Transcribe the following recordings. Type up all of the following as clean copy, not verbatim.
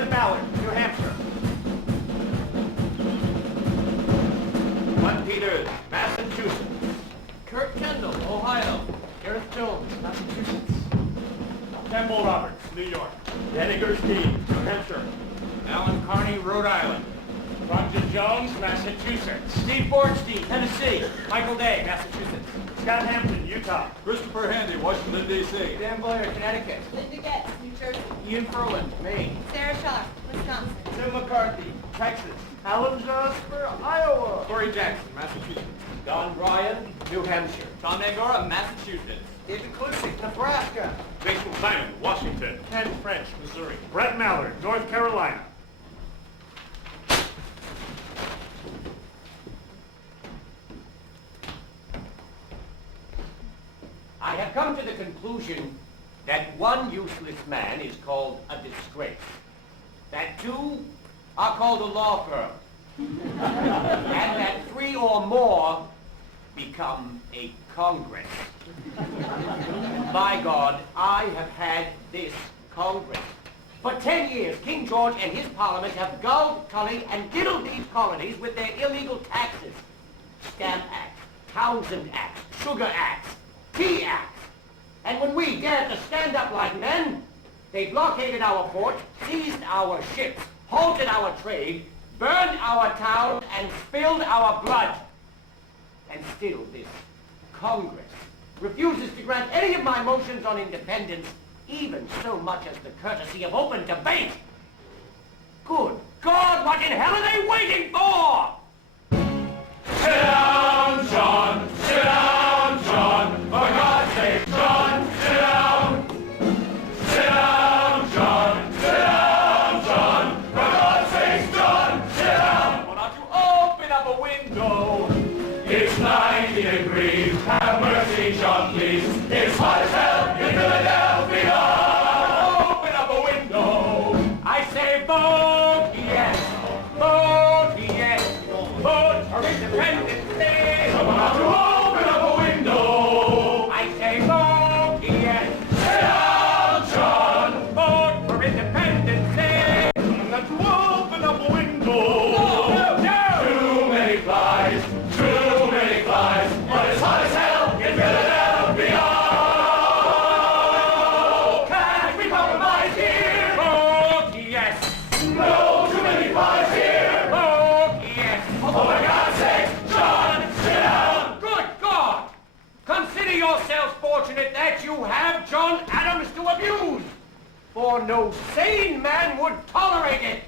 Kevin Ballard, New Hampshire. Glenn Peters, Massachusetts. Kurt Kendall, Ohio. Gareth Jones, Massachusetts. Campbell Roberts, New York. Denninger Steve, New Hampshire. Alan Carney, Rhode Island. Roger Jones, Massachusetts. Steve Bornstein, Tennessee. Michael Day, Massachusetts. Scott Hampton, Utah. Christopher Handy, Washington, D.C. Dan Blair, Connecticut. Linda Getz, New Jersey. Ian Ferland, Maine. Sarah Scheller, Wisconsin. Tim McCarthy, Texas. Alan Jasper, Iowa. Corey Jackson, Massachusetts. Don Bryan, New Hampshire. Tom Angora, Massachusetts. David Klipsick, Nebraska. Jason Simon, Washington. Ken French, Missouri. Brett Mallard, North Carolina. I have come to the conclusion that one useless man is called a disgrace. That two are called a law firm. And that three or more become a Congress. By God, I have had this Congress. For 10 years, King George and his parliament have gulled, tullied, and diddled these colonies with their illegal taxes. Stamp Act, Townsend Act, Sugar Act, Tea Act. And when we dared to stand up like men, they blockaded our ports, seized our ships, halted our trade, burned our town, and spilled our blood. And still this Congress refuses to grant any of my motions on independence, even so much as the courtesy of open debate. Good God, what in hell are they waiting for? Sit down, John! Sit down, John! For God's sake, John! Sit down! Sit down, John! Sit down, John! For God's sake, John! Sit down! Why don't you open up a window? It's 90 degrees. Have mercy, John, please. It's hot as hell in Philadelphia. Open up a window. I say vote yes. Vote yes. Vote for Independence Day. Someone ought to open up a window. I say vote yes. Sit down, John. Vote for Independence Day. Someone ought to open up a window. No! Too many flies. Too many flies. But it's hot as hell in Philadelphia. Can we compromise here? Vote yes. No, too many flies here. Vote yes. Oh, for God's sake, John, sit down. Good God! Consider yourselves fortunate that you have John Adams to abuse, for no sane man would tolerate it.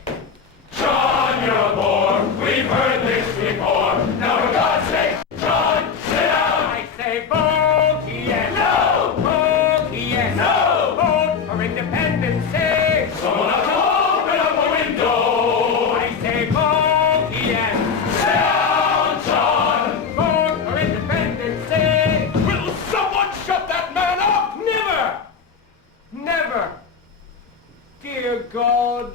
John, you're a bore. We've heard this before. Now, for God's sake, John, sit down. I say vote yes. No. Vote yes. No. Vote for Independence Day. Someone ought to open up a window. I say vote yes. Sit down, John. Vote for Independence Day. Will someone shut that man up? Never. Never. Dear God.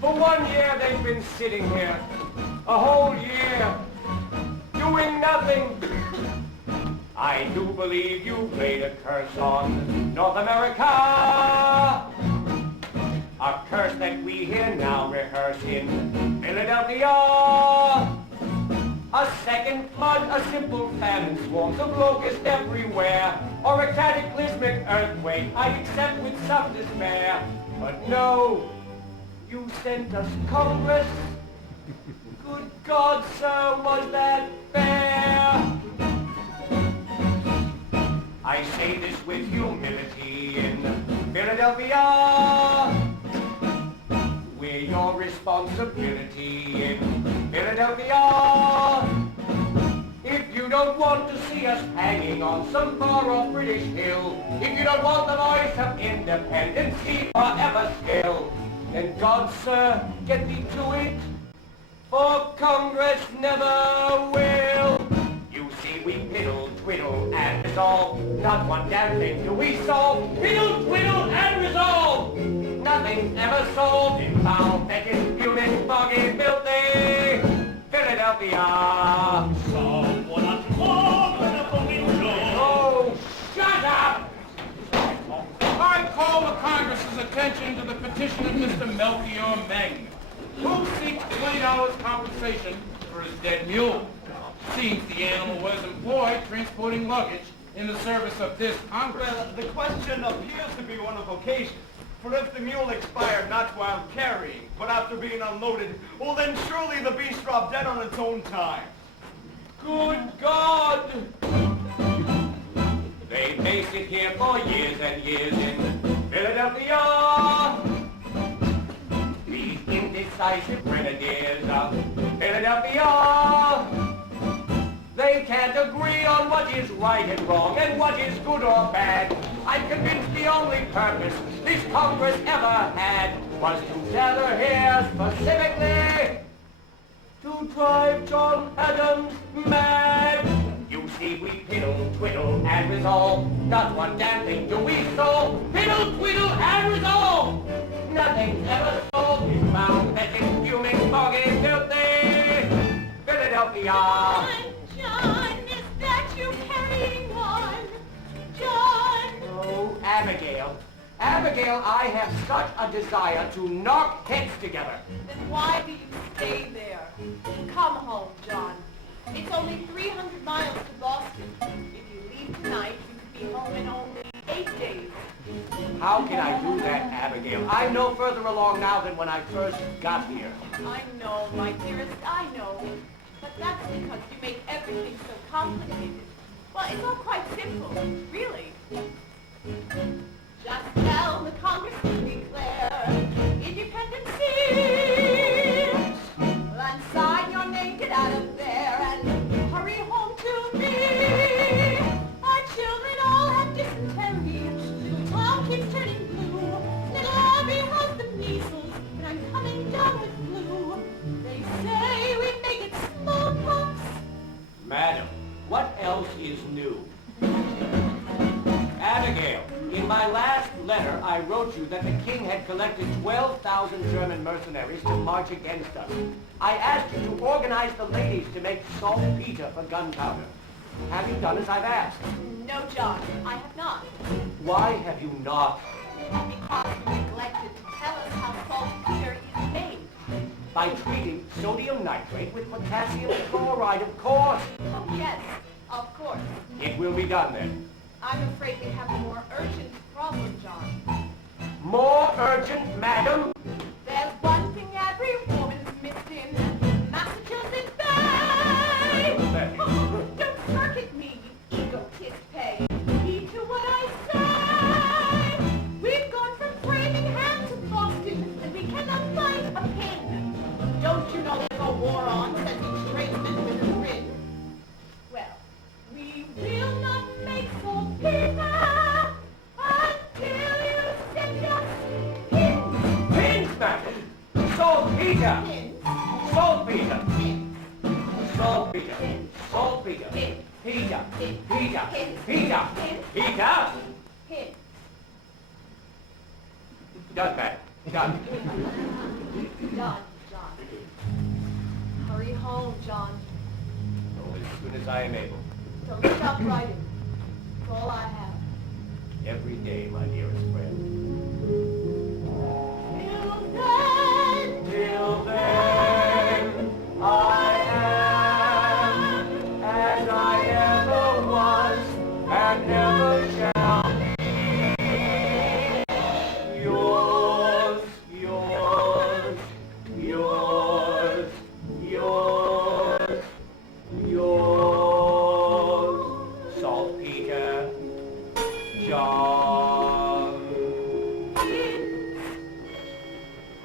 For 1 year they've been sitting here. A whole year. Doing nothing. I do believe you laid a curse on North America. A curse that we here now rehearse in Philadelphia. A second flood, a simple famine, swarms of locusts everywhere, or a cataclysmic earthquake, I accept with some despair. But no, you sent us Congress. Good God, sir, was that fair? I say this with humility in Philadelphia. We're your responsibility in Philadelphia. If you don't want to see us hanging on some far-off British hill, if you don't want the voice of independence forever still, then God, sir, get me to it, for Congress never will. You see, we piddle, twiddle, and resolve. Not one damn thing do we solve. Piddle, twiddle, and resolve. Nothing's ever solved in foul, fetid, humid, foggy, filthy Philadelphia. Someone ought to open up a window. Oh, shut up! I call the Congress's attention to the petition of Mr. Melchior Meng, who seeks $20 compensation for his dead mule. Seems the animal was employed transporting luggage in the service of this Congress. Well, the question appears to be one of occasion. For if the mule expired not while carrying, but after being unloaded, well then surely the beast dropped dead on its own time. Good God! They based it here for years and years in Philadelphia. These indecisive grenadiers of Philadelphia. They can't agree on what is right and wrong and what is good or bad. I'm convinced the only purpose this Congress ever had was to gather here specifically to drive John Adams mad. You see, we piddle, twiddle, and resolve. Not one damn thing do we solve. Piddle, twiddle, and resolve. Nothing's ever solved. It's found that it's fuming, foggy, filthy Philadelphia. John, is that you carrying on? John! Oh, Abigail. Abigail, I have such a desire to knock heads together. Then why do you stay there? Come home, John. It's only 300 miles to Boston. If you leave tonight, you could be home in only 8 days. How can I do that, Abigail? I'm no further along now than when I first got here. I know, my dearest, I know. But that's because you make everything so complicated. Well, it's all quite simple, really. Just tell the Congress to declare independence. And sign your name, get out of there, and hurry home to me. Our children all have dysentery. Little Tom keeps turning blue. Little Abby has the measles, and I'm coming down with flu. They say we make it smallpox. Madam, what else is new? Abigail, in my last letter, I wrote you that the king had collected 12,000 German mercenaries to march against us. I asked you to organize the ladies to make saltpeter for gunpowder. Have you done as I've asked? No, John, I have not. Why have you not? Because you neglected to tell us how saltpeter is made. By treating sodium nitrate with potassium chloride, of course. Oh, yes, of course. It will be done then. I'm afraid we have a more urgent problem, John. More urgent, madam? There's one thing every woman's missing. Massachusetts Bay! Oh, don't smirk at me, you egotist pay. Heed to what I say. We've gone from Framingham to Boston, and we cannot find a pin. Don't you know there's a war on, sending tradesmen with a grin? Well, we will not make saltpeter until you send us pins. Pins, madam! Saltpeter! Pins. Saltpeter! Pins. Saltpeter! Pins. Saltpeter! Pins. Peter! Pins. Peter! Pins. Peter! Pins. Peter! Pins. Done, madam. Done. John. Hurry home, John. Oh, as soon as I am able. Don't stop writing. It's all I have. Every day, my dearest friend. Till then, Till then, I am as I ever was and never shall be. Yours, yours, yours, yours, yours, saltpeter, John.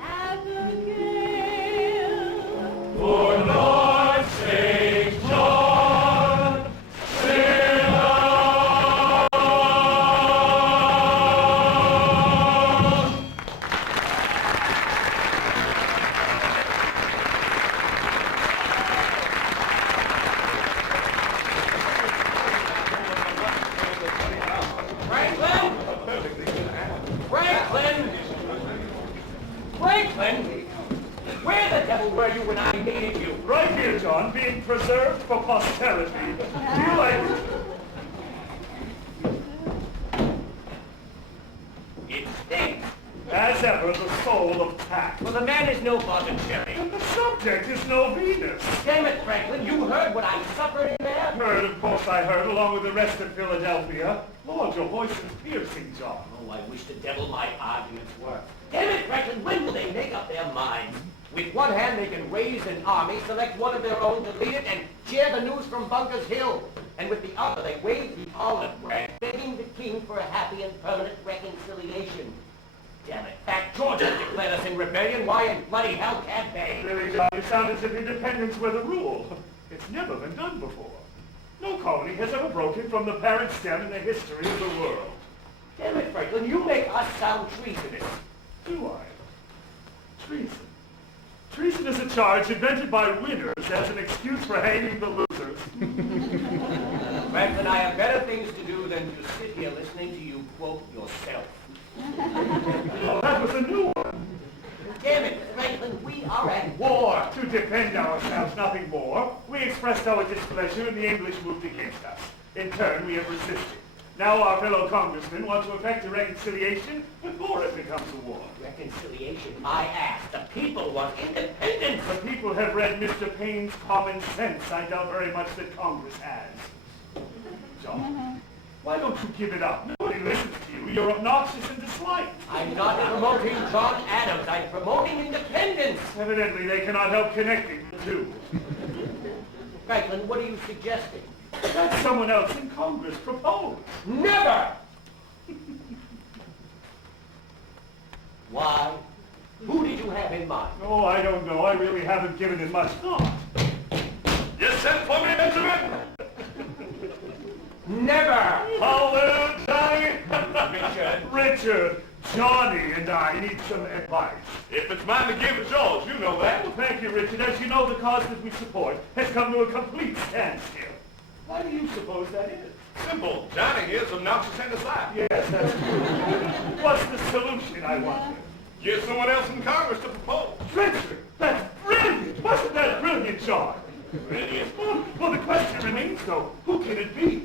Abigail. For Lord's sake, John, sit down. Franklin! Franklin! Franklin! Where the devil were you when I needed you? Right here, John, being preserved for posterity. Do you like it? It stinks! As ever, the soul of tact. Well, the man is no Botticelli. And the subject is no Venus. Damn it, Franklin, you heard what I suffered in there? Heard, of course I heard, along with the rest of Philadelphia. Lord, your voice is piercing, John. Oh, I wish the devil my arguments were. Damn it, Franklin, when will they make up their minds? With one hand, they can raise an army, select one of their own to lead it, and share the news from Bunker's Hill. And with the other, they wave the olive branch, begging the king for a happy and permanent reconciliation. Damn it, Fat George has declared us in rebellion. Why in bloody hell can't they? Really, John, you sound as if independence were the rule. It's never been done before. No colony has ever broken from the parent stem in the history of the world. Damn it, Franklin, you make us sound treasonous. Do I? Treason. Treason is a charge invented by winners as an excuse for hanging the losers. Franklin, I have better things to do than to sit here listening to you quote yourself. Oh, that was a new one. Damn it, Franklin, we are at war. To defend ourselves, nothing more. We expressed our displeasure and the English moved against us. In turn, we have resisted. Now our fellow congressmen want to effect a reconciliation before it becomes a war. Reconciliation, my ass. The people want independence. The people have read Mr. Paine's Common Sense. I doubt very much that Congress has. John, why don't you give it up? Nobody listens to you. You're obnoxious and disliked. I'm not promoting John Adams. I'm promoting independence. Evidently, they cannot help connecting the two. Franklin, what are you suggesting? That someone else in Congress proposed. Never! Why? Who did you have in mind? Oh, I don't know. I really haven't given it much thought. You sent for me, Benjamin? Never! Hello, Johnny. Richard. Richard, Johnny and I need some advice. If it's mine to give, it's yours. You know that. Well, thank you, Richard. As you know, the cause that we support has come to a complete standstill. Why do you suppose that is? Simple. Johnny is obnoxious and disliked. Yes, that's true. What's the solution, I wonder? Get someone else in Congress to propose. Richard, that's brilliant! Wasn't that brilliant, John? Brilliant. Well, the question remains, though, who can it be?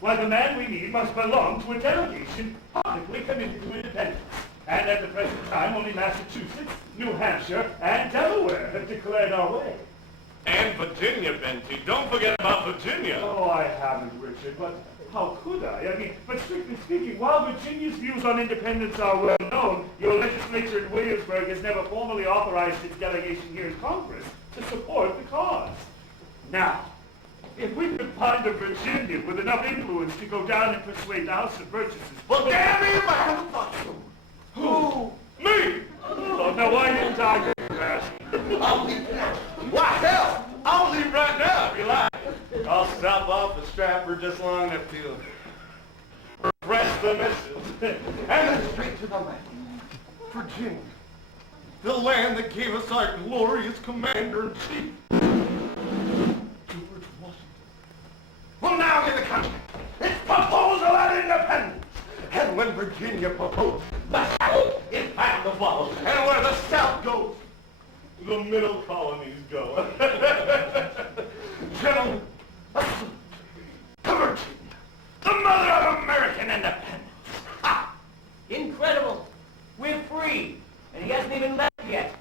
Why, the man we need must belong to a delegation publicly committed to independence. And at the present time, only Massachusetts, New Hampshire, and Delaware have declared our way. And Virginia, Benty. Don't forget about Virginia. Oh, I haven't, Richard, but how could I? I mean, but strictly speaking, while Virginia's views on independence are well known, your legislature in Williamsburg has never formally authorized its delegation here in Congress to support the cause. Now, if we could find a Virginian with enough influence to go down and persuade the House of Burgesses... Well, damn you, I haven't thought so. Who? Me! Oh, now why didn't I do that? I'll leave now. Why, hell, I'll leave right now if you like. I'll stop off at Stratford just long enough to press the missus. And then straight to the land. Virginia. The land that gave us our glorious commander-in-chief. George Washington. Well, now get the country. It's proposal and independence. And when Virginia proposed, the South is back to follow. And where the South goes, the middle colonies go. Gentlemen, to Virginia, the mother of American independence. Ha! Incredible. We're free. And he hasn't even left yet.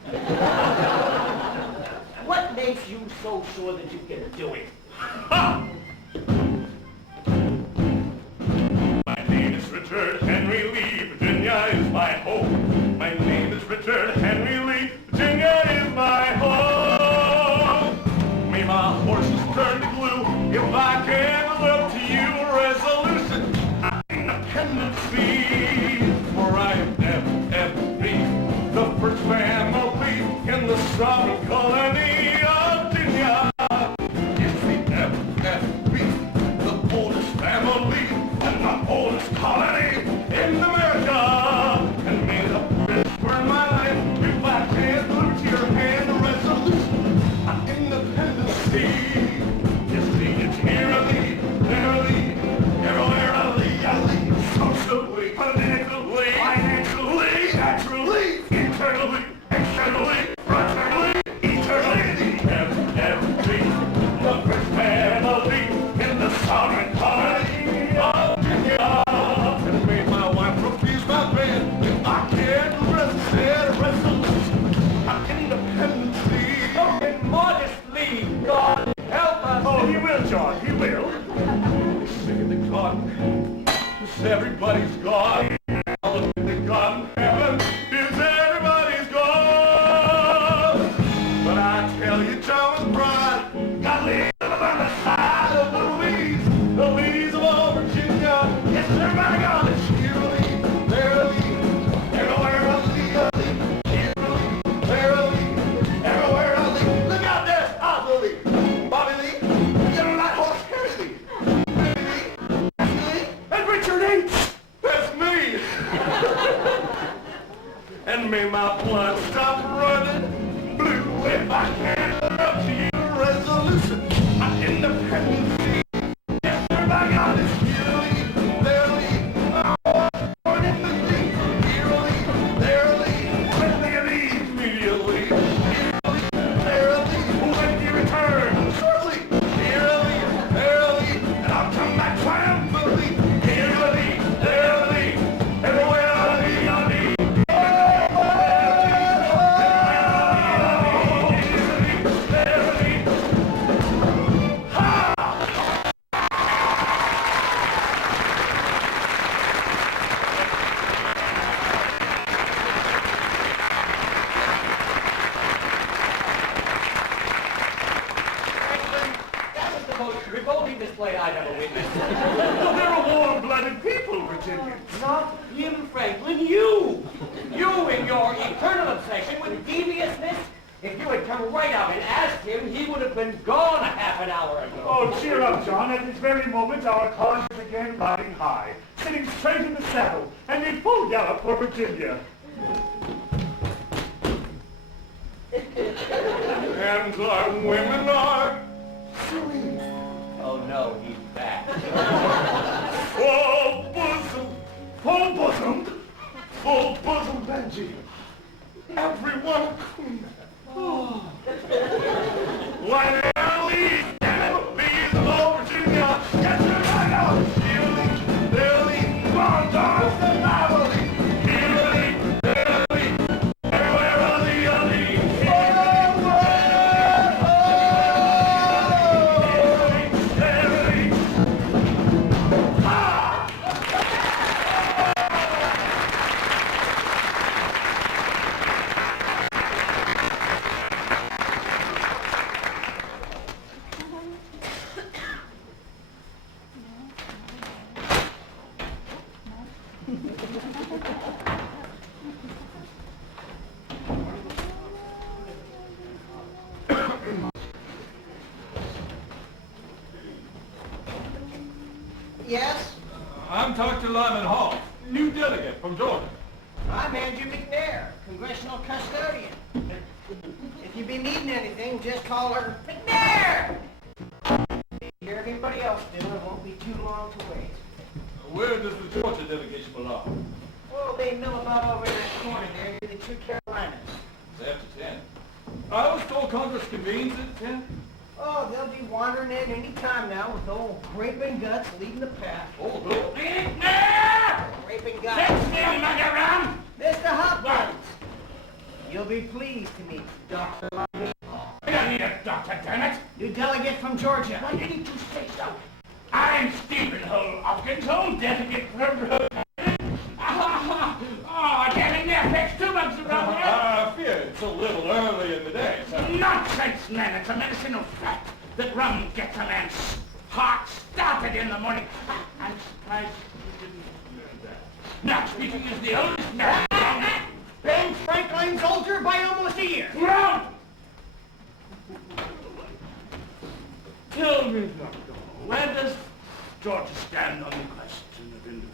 What makes you so sure that you can do it? Ha! My name is Richard Henry Lee. Virginia is my home. My name is Richard Henry Lee. Virginia is my home. May my horses turn to glue if I can live to you resolution. Independency. For I am FFB, the first family in the sovereign colony of Virginia. It's the FFB, the oldest family and the oldest colony in America. And may the British burn my life if I can't look to your hand a resolution on independency. Yes, it's eerily, socially, politically, financially, naturally, internally, externally, fraternally, everybody's gone. All of the gone heaven is everybody's gone. But I tell you, Thomas Bride, got live on the side of the Louise of old Virginia. Yes, everybody gone. It's here, Lee, there, Lee, everywhere I leave, here, Lee, there, Lee, everywhere I leave. Look out there, I believe. Bobby Lee, get on that horse, Harry Lee. And Richard H. That's me. And may my blood stop running blue if I can't live up to your resolution. I'm independent. Yes, sir, by God, it's here, Lee, there, Lee. Born in the Lee, here, Lee, there, Lee. When they leave immediately. Here, Lee, there, Lee. When you return shortly. Here, Lee, there, Lee. And I'll come back triumphantly. Here, Lee, there, Lee. Everywhere I lead, I lead. Franklin, that was the most revolting display I've ever witnessed. Well, they're a warm-blooded people, Virginians. Not him, Franklin, you! You in your eternal obsession with deviousness. If you had come right out and asked him, he would have been gone a half an hour ago. Oh, cheer up, John. At this very moment, our cause is again riding high, sitting straight in the saddle, and in full gallop for Virginia. And our women are serene, Oh no, he's back. full-bosomed, full-bosomed Benji. Everyone a queen. Why the hell leave? Damn it, leave the old Virginia. Yes, sir, I know. Here, Lee, there, Lee. Come on, John, stand by, Lee. Here, Lee, there, Lee. Everywhere I lead, I lead. Here, Lee, there, Lee. Yes? I'm Dr. Lyman Hall, new delegate from Georgia. I'm Andrew McNair, congressional custodian. If you be needing anything, just call her McNair! If you hear anybody else do, it won't be too long to wait. Where does the Georgia delegation belong? Oh, they mill about over in that corner there near the two Carolinas. It's after 10. I was told Congress convenes at 10. Oh, they'll be wandering in any time now with old Raping Guts leading the path. Oh, good. McNair! Raping Guts. Let's see him around. Mr. Hopkins, you'll be pleased to meet Dr. Lyman. I don't need a doctor, damn it. New delegate from Georgia. Why didn't you say so? I'm Stephen Hull Hopkins, old delegate from Oh, getting there takes 2 months ago. I fear it's a little early in the day, so... Nonsense, man. It's a medicinal fact that rum gets a man's heart started in the morning. I'm surprised you didn't learn that. Now, speaking as the oldest man... Ben Franklin's older by almost a year. Wrong! Tell me, Doctor, where does Georgia stand on the question of independence?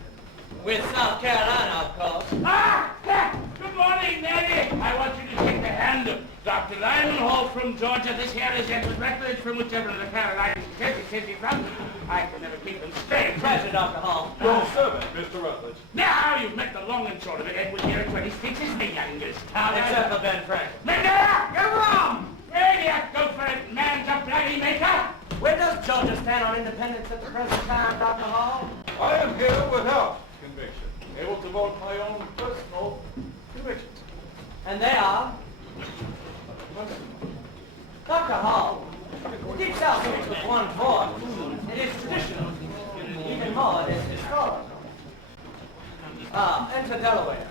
With South Carolina, of course. Good morning, Nellie. I want you to take the hand of Dr. Lyman Hall from Georgia. This here is Edward Rutledge from whichever of the Carolinas he says he's from. I can never keep them straight. Pleasure, Dr. Hall. Your servant, Mr. Rutledge. Now you've met the long and short of it. Edward here at 26 is the youngest. Except for Ben Franklin. McNair, you're wrong. Ready, go for it, man's a bloody maker. Where does Georgia stand on independence at the present time, Dr. Hall? I am here without conviction, able to vote my own personal convictions. And they are? Dr. Hall, the Deep South speaks with one voice. It is traditional. Even more, it is historical. Enter Delaware.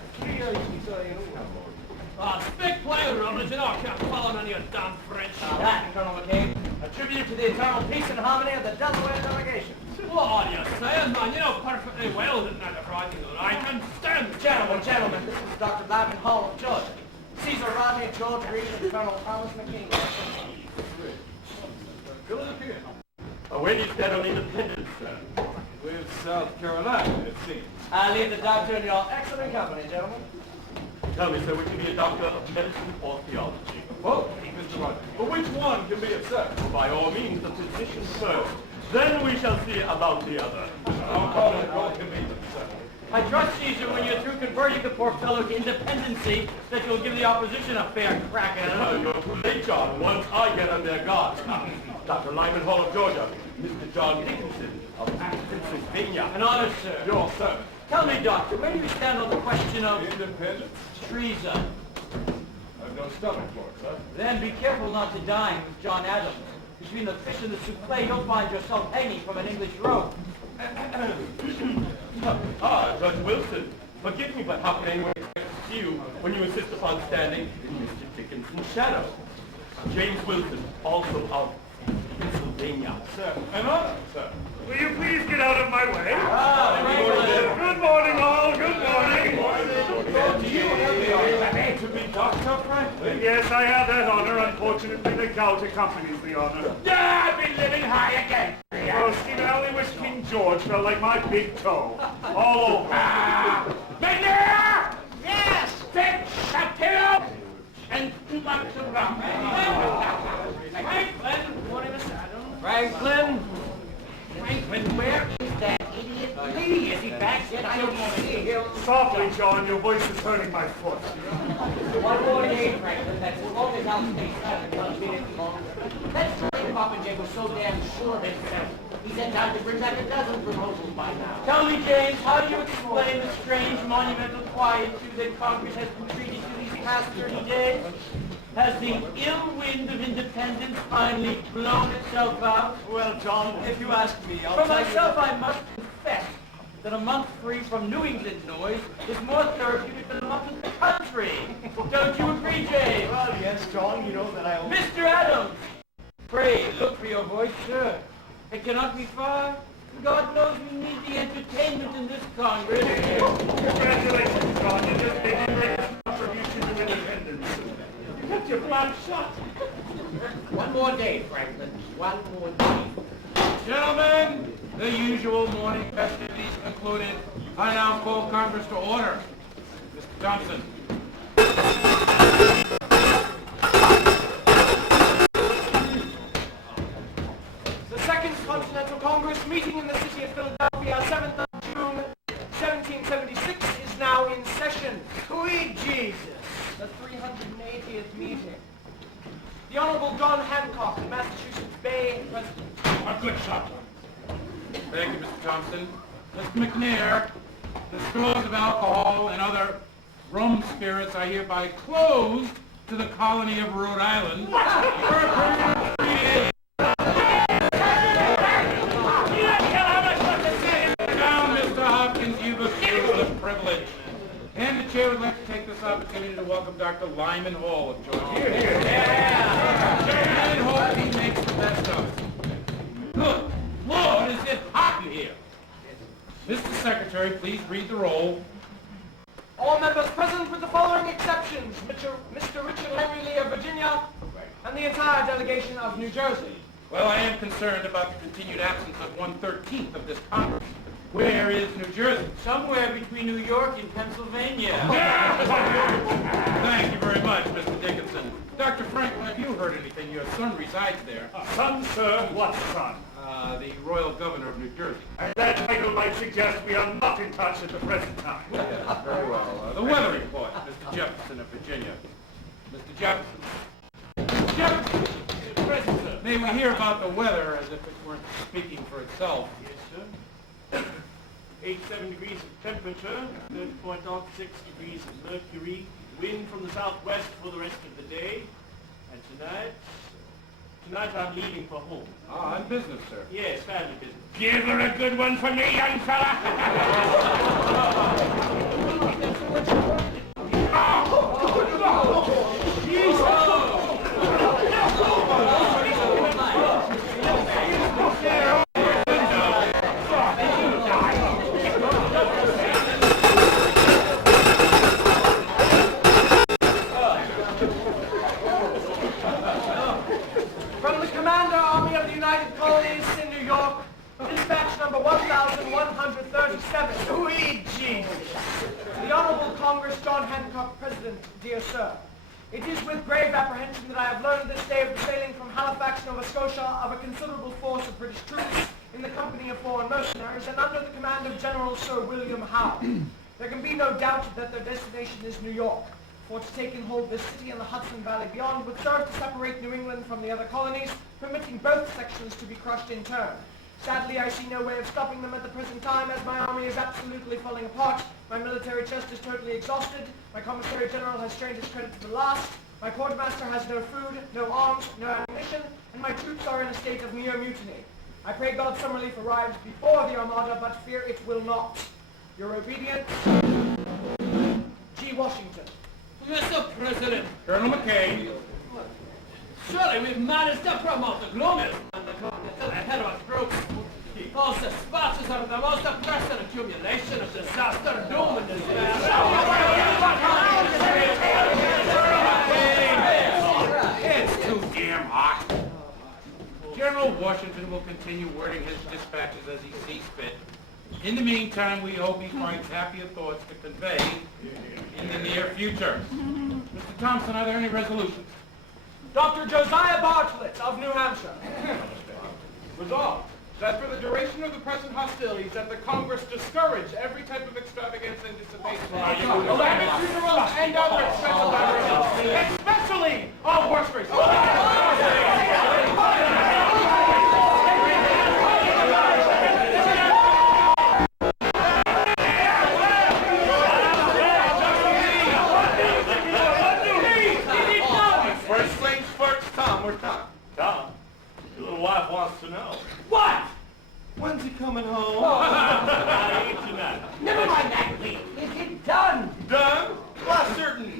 Big player, Rollins, you know I can't follow none of your damn French. That, Colonel McCabe, a tribute to the eternal peace and harmony of the Delaware delegation. What are you saying, man? You know perfectly well that neither Rodney nor I can stand. Gentlemen, this is Dr. Lyman Hall of Georgia. Caesar Rodney, George Reed, and Colonel Thomas McKean. Where do you stand on independence, sir? With South Carolina, it seems. I leave the doctor in your excellent company, gentlemen. Tell me, sir, would you be a doctor of medicine or theology? Oh, Mr. Rodney. But which one can be accepted? By all means, the physician first. Then we shall see about the other. I'll call it all convenient, sir. I trust, Caesar, when you're through converting the poor fellow to independency, that you'll give the opposition a fair crack at it. You're too late, John. Once I get on their guard. Dr. Lyman Hall of Georgia, Mr. John Dickinson of Pennsylvania. An honor, sir. Your servant. Tell me, Doctor, where do you stand on the question of Independence? treason? I've no stomach for it, sir. Then be careful not to dine with John Adams. Between the fish and the souffle, you'll find yourself hanging from an English rope. Judge Wilson. Forgive me, but how can anyone expect to see you when you insist upon standing in Mr. Dickinson's shadow? James Wilson, also of Pennsylvania. Sir, an honor, sir. Will you please get out of my way? Good morning, all. Good morning. Do you have the honor to be Dr. Franklin? Yes, I have that honor. Unfortunately, the gout accompanies the honor. Yeah, I've been living high again. Oh, Steve, I only wish King George felt like my big toe. All over. McNair! Yes! Fetch a pillow and 2 bucks of rum. Franklin! Morning, Mr. Adams. Franklin, where is that idiot lady? Is he back yet? I don't want to see him. Softly, John. Your voice is hurting my foot. 148, Franklin. That's as long as I'll stay silent. I'll be it longer. That slave Popinjay was so damn sure of himself. He's had time to bring back a dozen proposals by now. Tell me, James, how do you explain the strange monumental quietude that Congress has been treated to these past 30 days? Has the ill wind of independence finally blown itself out? Well, John, if you ask me, I'll For tell you myself, I must confess that a month free from New England noise is more therapeutic than a month in the country. Don't you agree, James? Well, yes, John, you know that I always... Mr. Adams! Pray, look for your voice, sir. It cannot be far. God knows we need the entertainment in this Congress. Congratulations, John. You just made the greatest contribution to independence. You got your plan shot. One more day, Franklin. One more day. Gentlemen, the usual morning festivities concluded. I now call Congress to order. Mr. Thompson. The Second Continental Congress meeting in the city of Philadelphia, 7th of June, 1776, is now in session. Sweet Jesus! The 380th meeting. The Honorable John Hancock, the Massachusetts Bay President. A good shot. Thank you, Mr. Thompson. Mr. McNair, the stores of alcohol and other rum spirits are hereby closed to the colony of Rhode Island for a period of 3 days. Now, Mr. Hopkins, you've abused the privilege. And the chair would like to take this opportunity to welcome Dr. Lyman Hall of Georgia. And hope he makes the best of it. Good Lord, is it hot in here? Mr. Secretary, please read the roll. All members present with the following exceptions. Mr. Richard Henry Lee of Virginia and the entire delegation of New Jersey. Well, I am concerned about the continued absence of 1/13 of this Congress. Where is New Jersey? Somewhere between New York and Pennsylvania. Thank you very much, Mr. Dickinson. Dr. Franklin, have you heard anything? Your son resides there. Son, sir, what son? The Royal Governor of New Jersey. And that title might suggest we are not in touch at the present time. Very well. The weather report, Mr. Jefferson of Virginia. Mr. Jefferson. Mr. Jefferson! Present, sir. May we hear about the weather as if it weren't speaking for itself? Yes, sir. 87 degrees of temperature, 30.06 degrees of mercury, wind from the southwest for the rest of the day. And Tonight I'm leaving for home. Ah, on business, sir. Yes, family business. Give her a good one for me, young fella. From the Commander, Army of the United Colonies in New York, dispatch number 1137. Luigi. The Honorable Congress, John Hancock, President, dear sir. It is with grave apprehension that I have learned this day of the sailing from Halifax, Nova Scotia, of a considerable force of British troops in the company of foreign mercenaries and under the command of General Sir William Howe. There can be no doubt that their destination is New York. For to take in hold this city and the Hudson Valley beyond would serve to separate New England from the other colonies, permitting both sections to be crushed in turn. Sadly, I see no way of stopping them at the present time, as my army is absolutely falling apart, my military chest is totally exhausted, my commissary general has strained his credit to the last, my quartermaster has no food, no arms, no ammunition, and my troops are in a state of near mutiny. I pray God some relief arrives before the Armada, but fear it will not. Your obedient, G. Washington. Mr. President, Colonel McKay. surely we've managed to promote the gloomiest and the continent to the head of a group. Those dispatches are the most oppressive accumulation of disaster, doom, and despair. It's too damn hot. General Washington will continue wording his dispatches as he sees fit. In the meantime, we hope he finds happier thoughts to convey in the near future. Mr. Thompson, are there any resolutions? Dr. Josiah Bartlett of New Hampshire. Resolved that for the duration of the present hostilities that the Congress discourage every type of extravagance and dissipation. Lavish funerals and other special gatherings, especially on horse races. First things first, Tom, we're done. Tom, your little wife wants to know. What? When's he coming home? Never mind that, please. Is it done? Done? Why, certainly.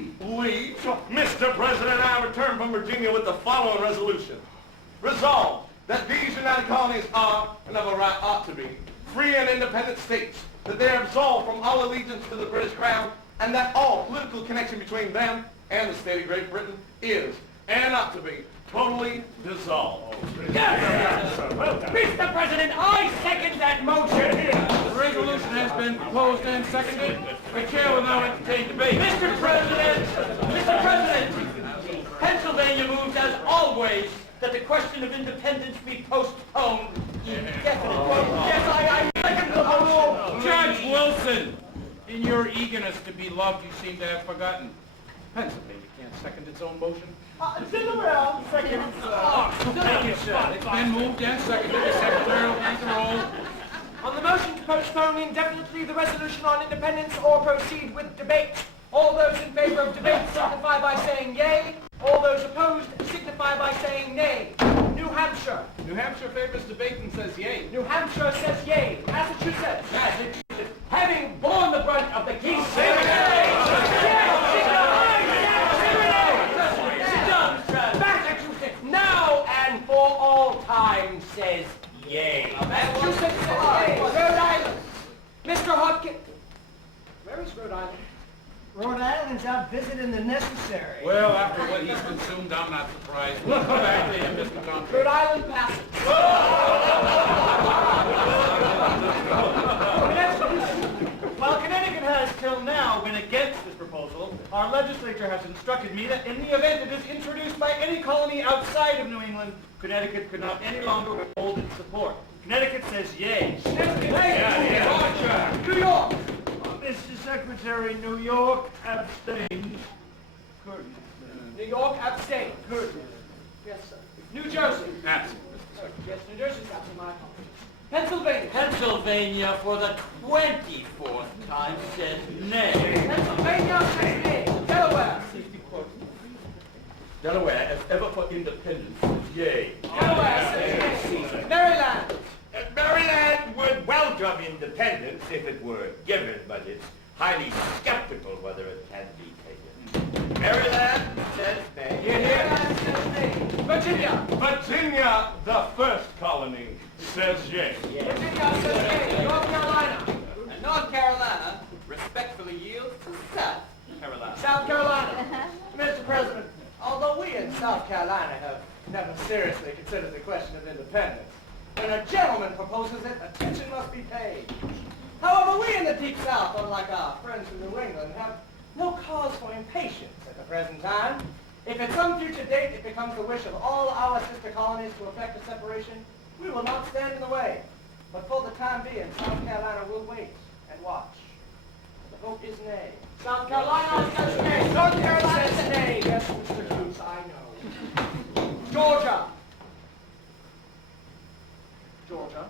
Mr. President, I return from Virginia with the following resolution. Resolved that these United Colonies are, and of a right ought to be, free and independent states, that they are absolved from all allegiance to the British Crown, and that all political connection between them and the state of Great Britain is, and ought to be, totally dissolved. Mr. President, I second that motion. The resolution has been proposed and seconded. The chair will now entertain debate. Mr. President, Pennsylvania moves as always that the question of independence be postponed indefinitely. Yes, I second the motion. Judge Wilson, in your eagerness to be loved, you seem to have forgotten. Pennsylvania can't second its own motion. Delaware, second. Thank you, sir. It's been moved and seconded. The secretary will please the roll. On the motion to postpone indefinitely the resolution on independence or proceed with debate, all those in favor of debate signify by saying yea. All those opposed signify by saying nay. New Hampshire. New Hampshire favors debate and says yay. New Hampshire says yea. Massachusetts. Having borne the brunt of the king's Massachusetts now and for all time says yay. Massachusetts says yea. Rhode Island. Mr. Hopkins. Where is Rhode Island? Rhode Island's out visiting the necessary. Well, after what he's consumed, I'm not surprised. We'll come back to him, Mr. Thompson. Rhode Island passes. While Connecticut has till now been against this proposal, our legislature has instructed me that in the event it is introduced by any colony outside of New England, Connecticut could not any longer withhold its support. Connecticut says yay. New York. Mr. Secretary, New York abstains. New York abstain. Yes, sir. New Jersey. Absent. Yes, New Jersey's absent. My apologies. Pennsylvania. Pennsylvania for the 24th time says nay. Pennsylvania says nay. Delaware. Delaware, as ever for independence, says yea. Delaware says yea. Maryland. Maryland would welcome independence if it were given, but it's highly skeptical whether it can be taken. Maryland says nay. Maryland says nay. Virginia. Virginia, the first colony, says yea. Virginia says yea. North Carolina. And North Carolina respectfully yields to South Carolina. South Carolina. Mr. President, although we in South Carolina have never seriously considered the question of independence, when a gentleman proposes it, attention must be paid. However, we in the Deep South, unlike our friends from New England, have no cause for impatience at the present time. If at some future date it becomes the wish of all our sister colonies to effect a separation, we will not stand in the way. But for the time being, South Carolina will wait and watch. The vote is nay. South Carolina says nay. North Carolina says nay. Yes, Mr. Hughes, I know. Georgia. Georgia.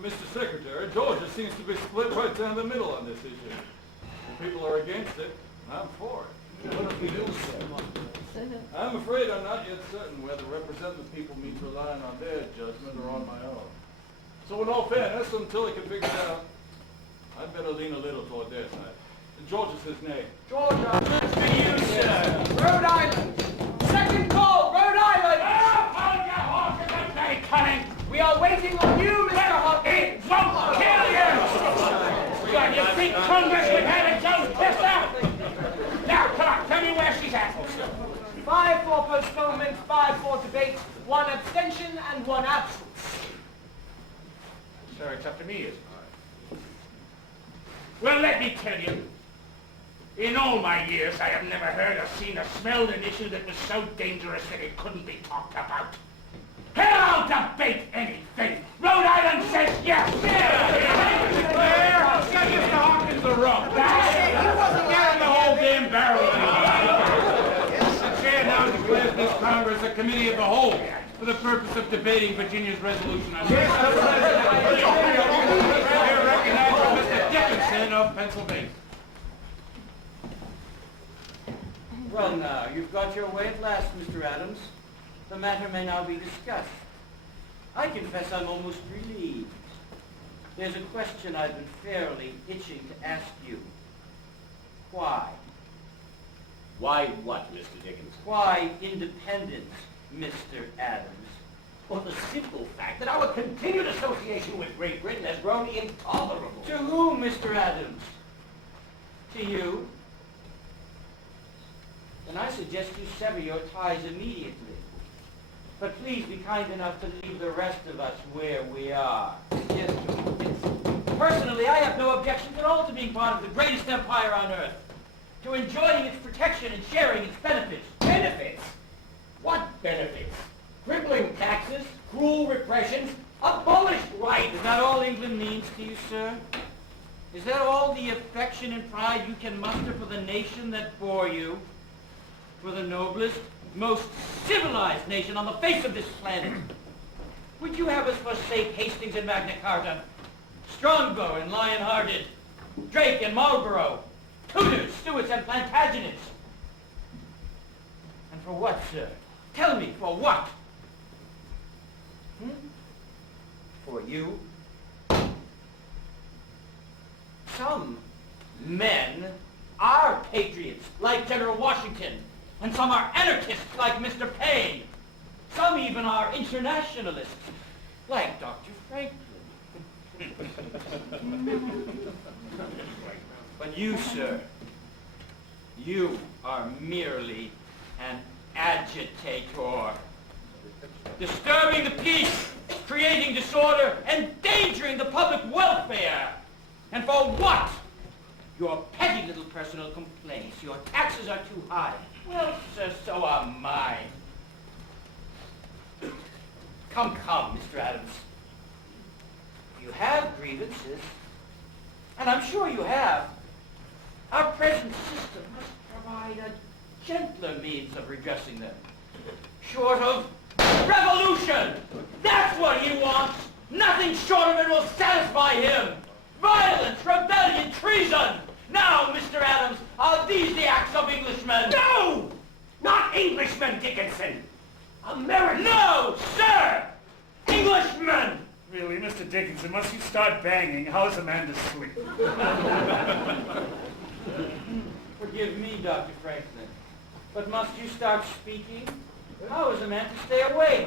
Mr. Secretary, Georgia seems to be split right down the middle on this issue. The people are against it, I'm for it. What if we do so? I'm afraid I'm not yet certain whether represent the people means relying on their judgment or on my own. So in all fairness, until I can figure it out, I'd better lean a little toward their side. And Georgia says nay. Georgia. To you, sir. Rhode Island. Second call, Rhode Island. Hold your horses and say, cunning! We are waiting on you, Mr. Hopkins. It won't kill you! God, you think Congress would have a Joe's pistol? Now, come on, tell me where she's at. 5 for postponement, 5 for debate, 1 abstention, and 1 absence. Sir, it's up to me, isn't it? Well, let me tell you, in all my years, I have never heard or seen or smelled an issue that was so dangerous that it couldn't be talked about. Hell, I'll debate anything. Rhode Island says yes. Claire, get Mr. Hawkins the rope. Get him the whole damn barrel. The chair now declares this Congress a committee of the whole for the purpose of debating Virginia's resolution on Chair recognized by Mr. Dickinson of Pennsylvania. Well, now, you've got your way at last, Mr. Adams. The matter may now be discussed. I confess I'm almost relieved. There's a question I've been fairly itching to ask you. Why? Why what, Mr. Dickens? Why independence, Mr. Adams? For the simple fact that our continued association with Great Britain has grown intolerable. To whom, Mr. Adams? To you? Then I suggest you sever your ties immediately. But please be kind enough to leave the rest of us where we are. Yes, Personally, I have no objections at all to being part of the greatest empire on earth, to enjoying its protection and sharing its benefits. benefits? What benefits? Crippling taxes, cruel repressions, abolished rights. Is that all England means to you, sir? Is that all the affection and pride you can muster for the nation that bore you? For the noblest, most civilized nation on the face of this planet? Would you have us forsake Hastings and Magna Carta, Strongbow and Lion-Hearted, Drake and Marlborough, Tudors, Stuarts and Plantagenets? And for what, sir? Tell me, for what? For you? Some men are patriots, like General Washington, and some are anarchists, like Mr. Paine. Some even are internationalists, like Dr. Franklin. But you, sir, you are merely an agitator, disturbing the peace, creating disorder, endangering the public welfare. And for what? Your petty little personal complaints. Your taxes are too high. Well, sir, so are mine. Come, Mr. Adams. You have grievances, and I'm sure you have. Our present system must provide a gentler means of redressing them. Short of revolution! That's what he wants! Nothing short of it will satisfy him! Violence, rebellion, treason! Now, Mr. Adams, are these the acts of Englishmen? No! Not Englishmen, Dickinson! American! No, sir! Englishmen! Really, Mr. Dickinson, once you start banging, how is a man to sleep? Forgive me, Dr. Franklin, but must you start speaking? How is a man to stay awake?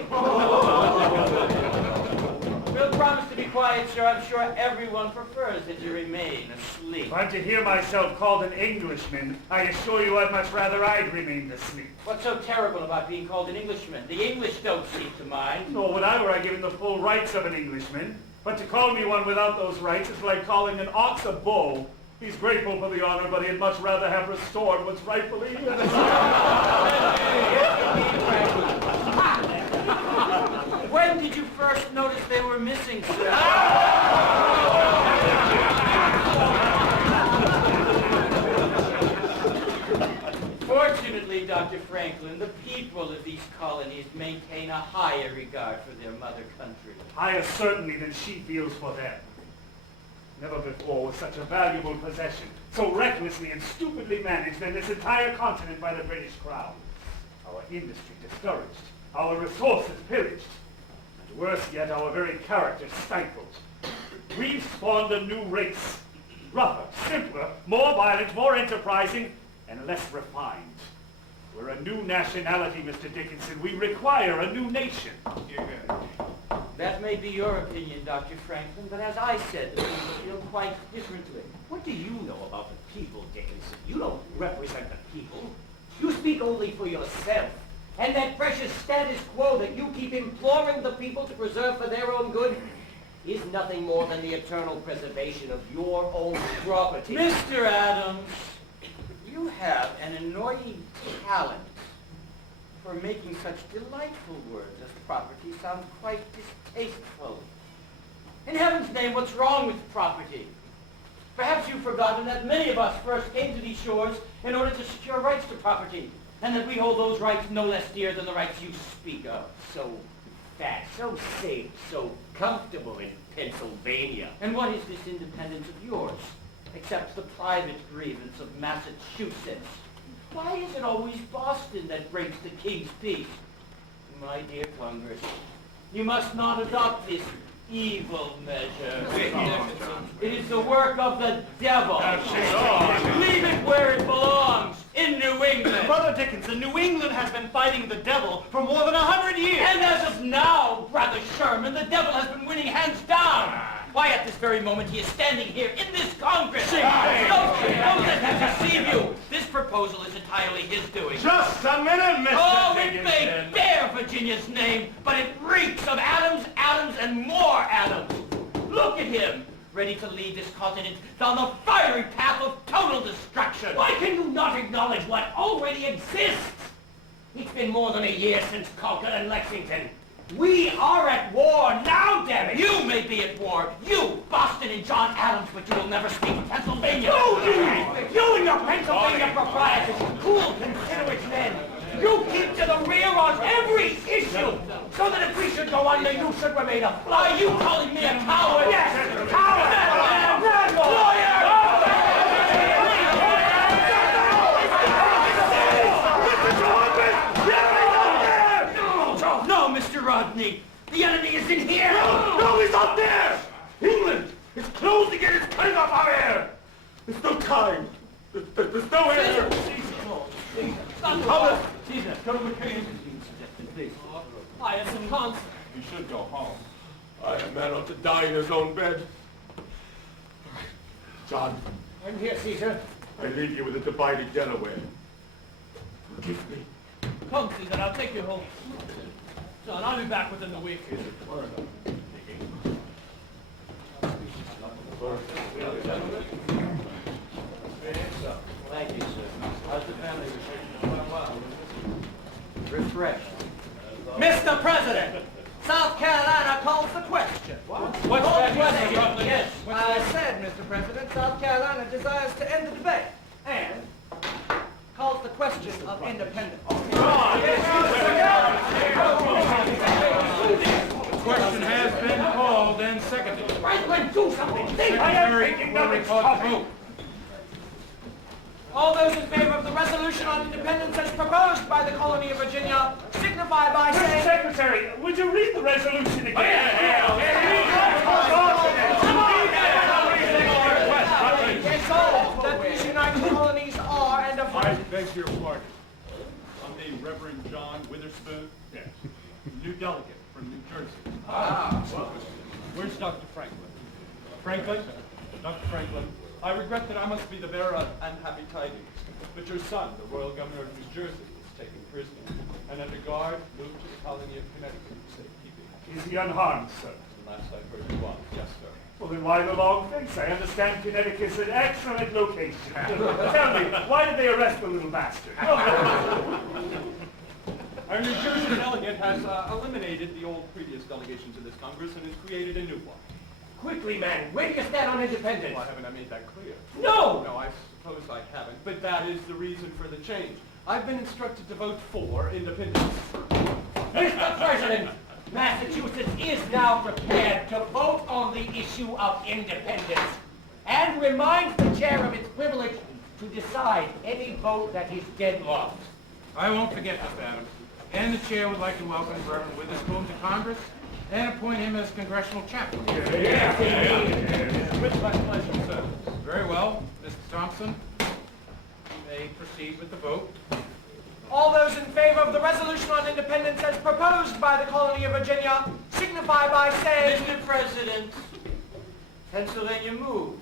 We'll promise to be quiet, sir. I'm sure everyone prefers that you remain asleep. If I'm to hear myself called an Englishman, I assure you I'd much rather I'd remained asleep. What's so terrible about being called an Englishman? The English don't seem to mind. Nor would I were I given the full rights of an Englishman. But to call me one without those rights is like calling an ox a bull. He's grateful for the honor, but he'd much rather have restored what's rightfully his. When did you first notice they were missing, sir? Fortunately, Dr. Franklin, the people of these colonies maintain a higher regard for their mother country. Higher certainly than she feels for them. Never before was such a valuable possession so recklessly and stupidly managed than this entire continent by the British Crown. Our industry discouraged, our resources pillaged, and worse yet, our very character stifled. We've spawned a new race, rougher, simpler, more violent, more enterprising, and less refined. We're a new nationality, Mr. Dickinson. We require a new nation. That may be your opinion, Dr. Franklin, but as I said, the people feel quite differently. What do you know about the people, Dickinson? You don't represent the people. You speak only for yourself. And that precious status quo that you keep imploring the people to preserve for their own good is nothing more than the eternal preservation of your own property. Mr. Adams, you have an annoying talent for making such delightful words as property sound quite distasteful. In heaven's name, what's wrong with property? Perhaps you've forgotten that many of us first came to these shores in order to secure rights to property, and that we hold those rights no less dear than the rights you speak of. So fat, so safe, so comfortable in Pennsylvania. And what is this independence of yours, except the private grievance of Massachusetts? Why is it always Boston that breaks the king's peace? My dear Congress, you must not adopt this evil measure. It is the work of the devil. Leave it where it belongs, in New England. Brother Dickinson, New England has been fighting the devil for more than 100 years. And as of now, Brother Sherman, the devil has been winning hands down. Why, at this very moment, he is standing here in this Congress. Don't let him deceive you. This proposal is entirely his doing. Just a minute, Mr. Oh, it Dickinson. may bear Virginia's name, but it reeks of Adams, Adams, and more Adams. Look at him, ready to lead this continent down the fiery path of total destruction. Why can you not acknowledge what already exists? It's been more than a year since Concord and Lexington. We are at war now, damn it! You may be at war, you, Boston and John Adams, but you will never speak of Pennsylvania. You and your Pennsylvania proprietors, cool, considerate men. You keep to the rear on every issue, so that if we should go under, you should remain a fly. Are you calling me a coward? Yes, coward! Lawyer! No, Mr. Rodney, the enemy is in here. No, he's up there! England is closing in its king up our air! There's no time. There's no air. Caesar, go to McCain. Please. I am some consul. You should go home. A man ought to die in his own bed. John, I'm here, Caesar. I leave you with the divided Delaware. Forgive me. Come, Caesar, I'll take you home. John, I'll be back within the week. Thank you, sir. How's the family? Refreshed. Mr. President, South Carolina calls the question. What's that, Mr. Rodney? Yes, I said, Mr. President, South Carolina desires to end the debate and calls the question of independence. The question has been called and seconded. Franklin, do something! Secretary will record the vote. All those in favor of the resolution on independence as proposed by the colony of Virginia signify by Mr. saying... Secretary, would you read the resolution again? Resolved that these united colonies are and are... I beg your pardon. I'm the Reverend John Witherspoon. Yes. New delegate from New Jersey. Where's Dr. Franklin? Franklin? Dr. Franklin, I regret that I must be the bearer of unhappy tidings, but your son, the Royal Governor of New Jersey, is taken prisoner, and under guard moved to the colony of Connecticut for safekeeping. Is he unharmed, sir? The last I heard he was, yes, sir. Well, then why the long face? I understand Connecticut's an excellent location. Tell me, why did they arrest the little bastard? Our New Jersey delegate has eliminated the old previous delegation to this Congress and has created a new one. Quickly, man, where do you stand on independence? Why haven't I made that clear? No! No, I suppose I haven't, but that is the reason for the change. I've been instructed to vote for independence. Mr. President, Massachusetts is now prepared to vote on the issue of independence and reminds the chair of its privilege to decide any vote that is deadlocked. I won't forget, Mr. Adams. And the chair would like to welcome Reverend Witherspoon to Congress and appoint him as congressional chaplain. With my pleasure, sir. Very well. Mr. Thompson, you may proceed with the vote. All those in favor of the resolution on independence as proposed by the colony of Virginia signify by saying... Mr. President, Pennsylvania moves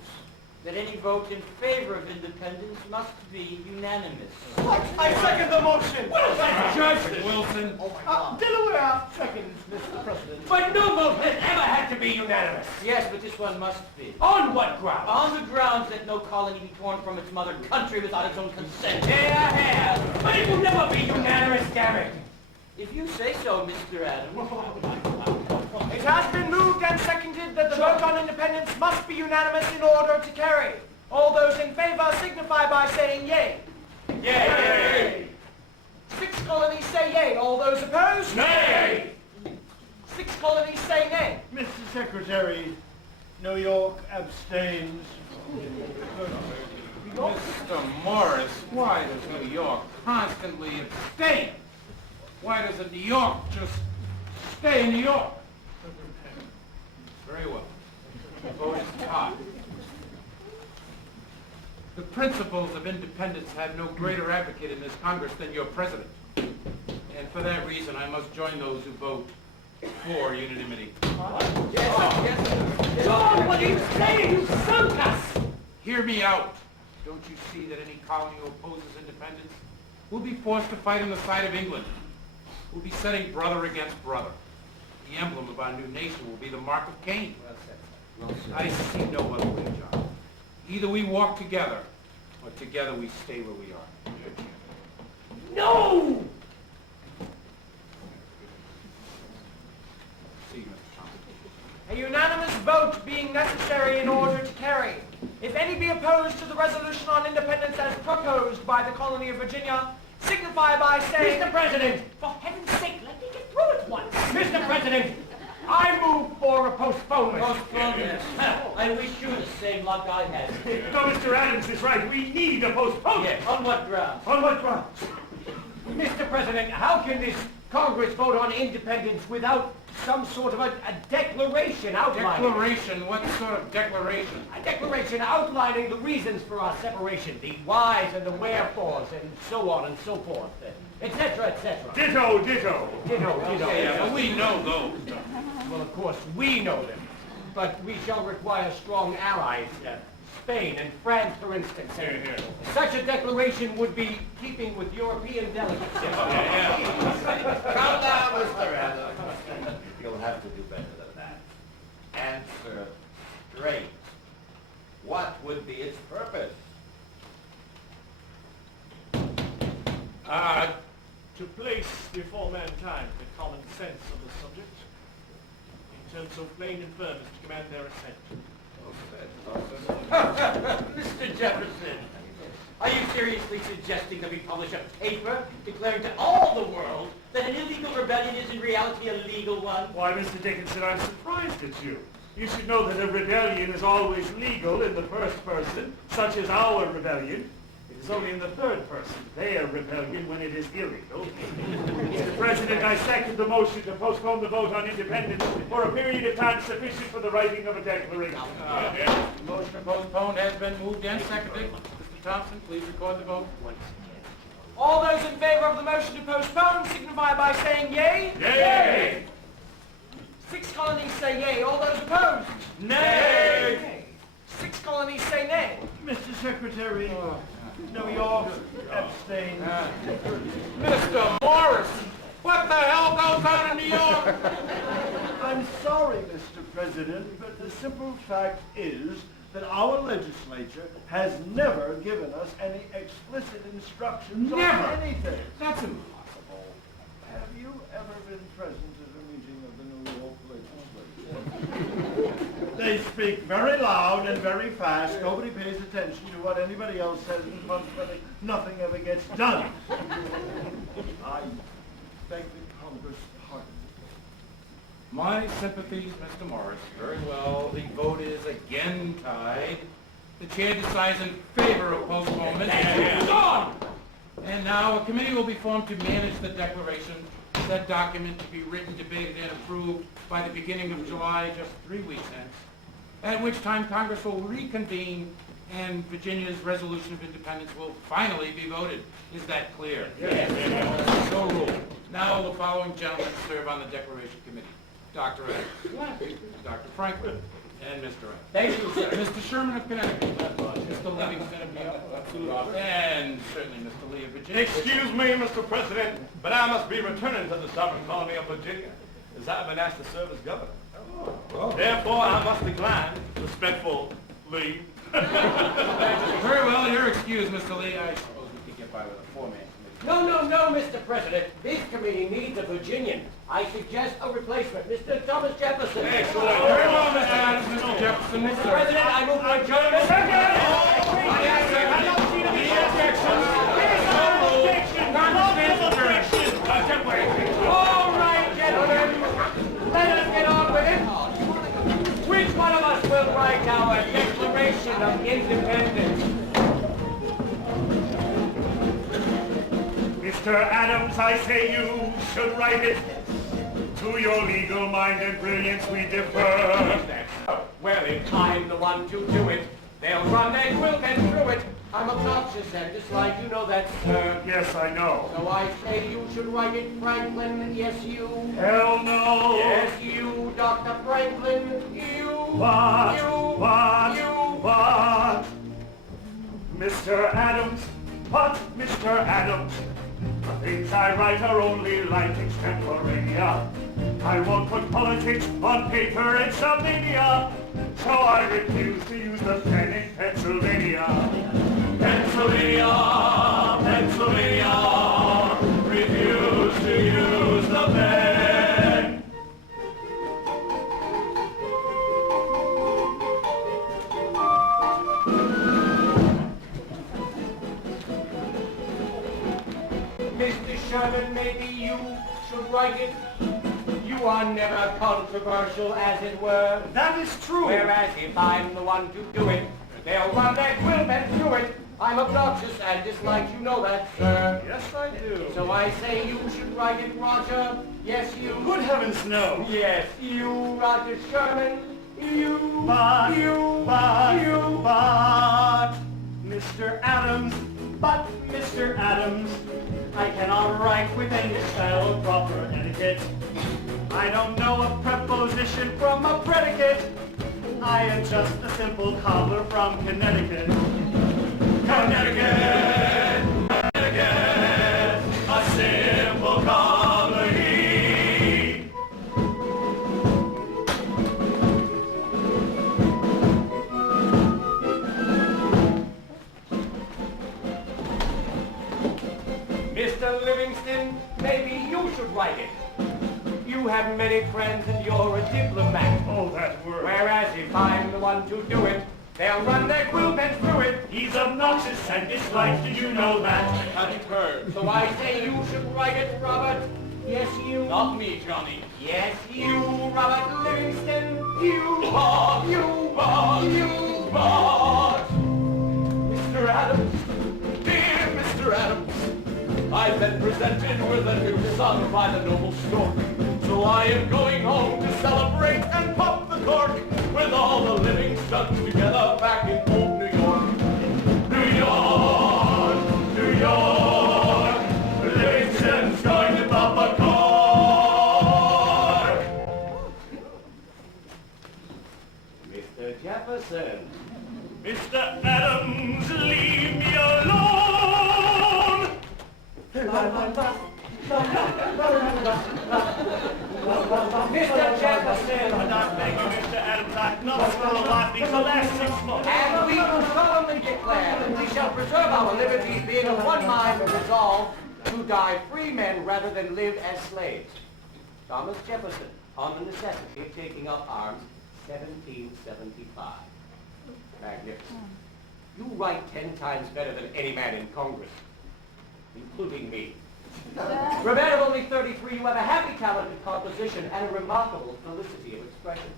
that any vote in favor of independence must be unanimous. What? I second the motion. What is that, Judge? Wilson. Delaware seconds, Mr. President. But no vote has ever had to be unanimous. Yes, but this one must be. On what grounds? On the grounds that no colony be torn from its mother country without its own consent. Yeah, I have. But it will never be unanimous, damn it. If you say so, Mr. Adams. It has been moved and seconded that the vote on independence must be unanimous in order to carry. All those in favor signify by saying yea. Yay! 6 colonies say yea. All those opposed? Nay! 6 colonies say nay. Mr. Secretary, New York abstains. Mr. Morris, why does New York constantly abstain? Why doesn't New York just stay in New York? Very well. The vote is tied. The principles of independence have no greater advocate in this Congress than your president. And for that reason, I must join those who vote for unanimity. John, what are you saying? You sunk us! Hear me out. Don't you see that any colony who opposes independence will be forced to fight on the side of England? We'll be setting brother against brother. The emblem of our new nation will be the mark of Cain. I see no other way, John. Either we walk together, or together we stay where we are. No! See you, Mr. Thompson. A unanimous vote being necessary in order to carry. If any be opposed to the resolution on independence as proposed by the colony of Virginia, signify by saying... Mr. President! For heaven's sake, let me get through it once. Mr. President! I move for a postponement. Postponement. I wish you the same luck I had. No, Mr. Adams is right. We need a postponement. Yes. On what grounds? On what grounds? Mr. President, how can this Congress vote on independence without some sort of a declaration outlining? Declaration? What sort of declaration? A declaration outlining the reasons for our separation, the whys and the wherefores, and so on and so forth, etc., etc. Ditto, ditto. Ditto. Yeah, but we know those. Well, of course, we know them, but we shall require strong allies, Spain and France, for instance. Such a declaration would be keeping with European delegates. Calm down, Mr. Adams. You'll have to do better than that. Answer straight. What would be its purpose? To place before mankind the common sense of the subject, in terms so plain and firm as to command their assent. Mr. Jefferson, are you seriously suggesting that we publish a paper declaring to all the world that an illegal rebellion is in reality a legal one? Why, Mr. Dickinson, I'm surprised at you. You should know that a rebellion is always legal in the first person, such as our rebellion. It is only in the third person. They are rebellion when it is illegal. Mr. President, I second the motion to postpone the vote on independence for a period of time sufficient for the writing of a declaration. The motion to postpone has been moved and seconded. Mr. Thompson, please record the vote. All those in favor of the motion to postpone signify by saying yea. Yay! 6 colonies say yea. All those opposed? Nay! 6 colonies say nay. Mr. Secretary, New York, abstain. Mr. Morris, what the hell goes on in New York? I'm sorry, Mr. President, but the simple fact is that our legislature has never given us any explicit instructions on anything. That's impossible. Have you ever been present at a meeting of the New York legislature? They speak very loud and very fast. Nobody pays attention to what anybody else says, and consequently, nothing ever gets done. I beg the Congress pardon. My sympathies, Mr. Morris. Very well. The vote is again tied. The chair decides in favor of postponement. And now a committee will be formed to manage the declaration. That document to be written, debated, and approved by the beginning of July, just 3 weeks hence. At which time Congress will reconvene and Virginia's resolution of independence will finally be voted. Is that clear? Yes. So ruled. Now the following gentlemen serve on the Declaration Committee. Dr. Adams, Dr. Franklin, and Mr. Adams. Thank you, sir. Mr. Sherman of Connecticut, Mr. Livingston of New York, and certainly Mr. Lee of Virginia. Excuse me, Mr. President, but I must be returning to the sovereign colony of Virginia, as I've been asked to serve as governor. Therefore, I must decline respectful leave. Very well, you're excused, Mr. Lee. I suppose we could get by with a 4-man committee. No, Mr. President. This committee needs a Virginian. I suggest a replacement, Mr. Thomas Jefferson. Excellent. Very well, Mr. Adams, Mr. Jefferson. Mr. President, I move for adjournment. I don't see any objections. All right, gentlemen. Let us get on with it. Which one of us will write our Declaration of Independence? Mr. Adams, I say you should write it. To your legal mind and brilliance we defer. Well, if I'm the one to do it, they'll run their quill pen through it. I'm obnoxious and dislike, you know that, sir. Yes, I know. So I say you should write it, Franklin. Yes, you. Hell no. Yes, you, Dr. Franklin. You. What? You. What? You. What? Mr. Adams. What, Mr. Adams? The things I write are only light extemporanea. I won't put politics on paper in some mania. So I refuse to use the pen in Pennsylvania. Pennsylvania, Pennsylvania, refuse to use the pen. Mr. Sherman, maybe you should write it. You are never controversial, as it were. That is true. Whereas if I'm the one to do it, they'll run their quill pen through it. I'm obnoxious and disliked, you know that, sir. Yes, I do. So I say you should write it, Roger. Yes, you. Good heavens, no. Yes, you, Roger Sherman. You. But, You. Mr. Adams, but Mr. Adams, I cannot write with any style of proper etiquette. I don't know a preposition from a predicate. I am just a simple cobbler from Connecticut. Connecticut, Connecticut, a simple cobbler he. Mr. Livingston, maybe you should write it. You have many friends and you're a diplomat. Oh, that word. Whereas if I'm the one to do it, they'll run their quill pens through it. He's obnoxious and disliked, did you know that? Hadn't heard. So I say you should write it, Robert. Yes, you. Not me, Johnny. Yes, you, Robert Livingston. You. You. Mr. Adams. I've been presented with a new son by the noble stork. So I am going home to celebrate and pop the cork with all the living studs together back in old New York. New York, New York, Livingston's going to pop a cork. Mr. Jefferson. Mr. Adams, leave me alone! Mr. Jefferson. I beg you, Mr. Adams, I have not smelled a life these last 6 months. And we do solemnly declare that we shall preserve our liberties, being of one mind and resolved to die free men rather than live as slaves. Thomas Jefferson, on the necessity of taking up arms, 1775. Magnificent. You write 10 times better than any man in Congress, including me. For a man of only 33, you have a happy talent in composition and a remarkable felicity of expression.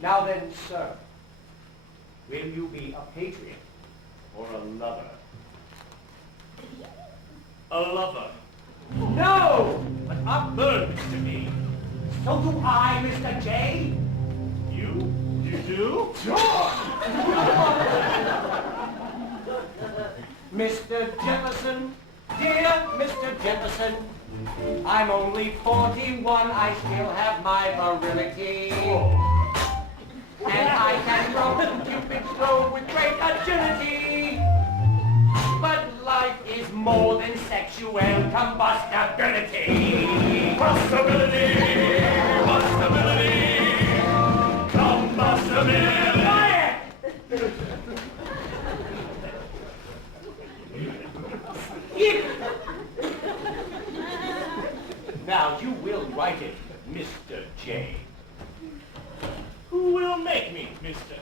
Now then, sir, will you be a patriot or a lover? A lover. No! But I'm burned to me. So do I, Mr. J. You? You do? Mr. Jefferson, dear Mr. Jefferson, I'm only 41, I still have my virility. And I can throw Cupid's bow with great agility. But life is more than sexual combustibility. Combustibility, combustibility. Quiet! Now you will write it, Mr. J. Who will make me, Mr.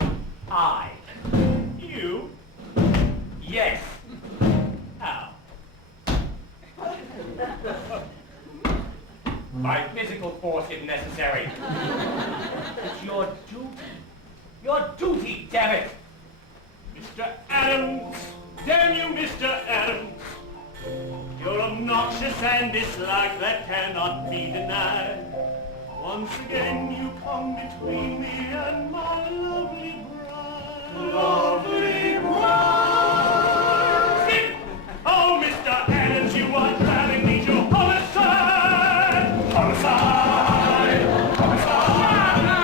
A? I. You? Yes. How? By physical force if necessary. It's your duty. Your duty, damn it! Mr. Adams! Damn you, Mr. Adams! You're obnoxious and disliked, that cannot be denied. Once again you come between me and my lovely bride. Lovely bride! Oh, Mr. Adams, you are driving me to homicide! Homicide! Homicide!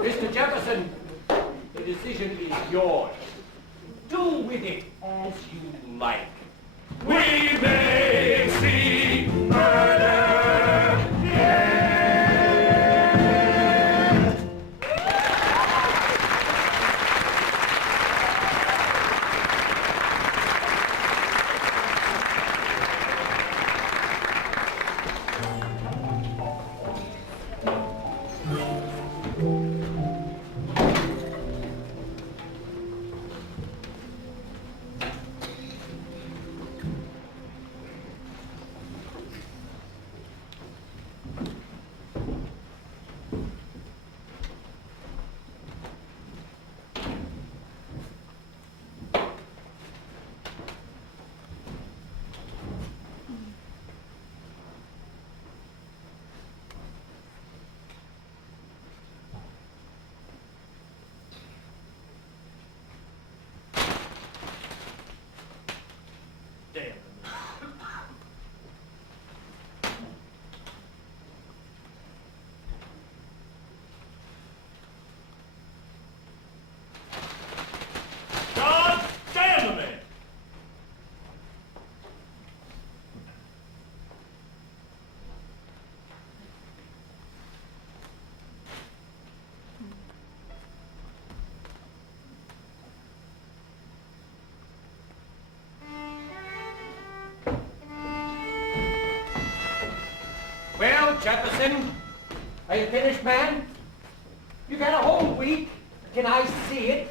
Mr. Jefferson, the decision is yours. Do with it as you like. We may see murder. Well, Jefferson, are you finished, man? You got a whole week. Can I see it?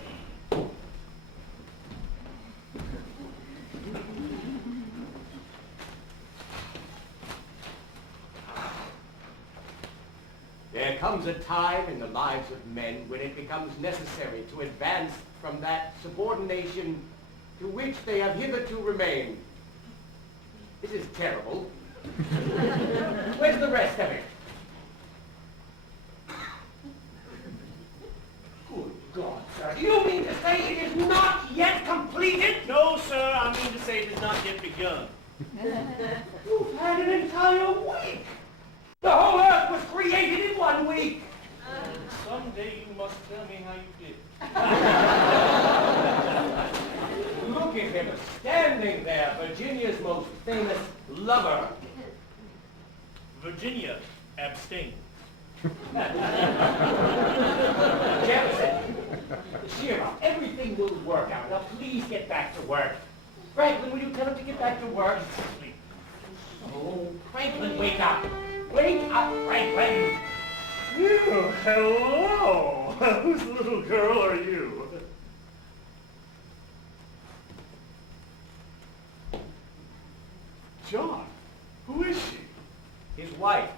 Then There comes a time in the lives of men when it becomes necessary to advance from that subordination to which they have hitherto remained. This is terrible. Where's the rest of it? Good God, sir. Do you mean to say it is not yet completed? No, sir, I mean to say it has not yet begun. You've had an entire week. The whole earth was created in 1 week. Someday you must tell me how you did. Look at him standing there, Virginia's most famous lover. Virginia, abstain. Jefferson, cheer up. Everything will work out. Now please get back to work. Franklin, will you tell him to get back to work? Oh, Franklin, wake up. Wake up, Franklin. You, hello. Whose little girl are you? John, who is she? His wife,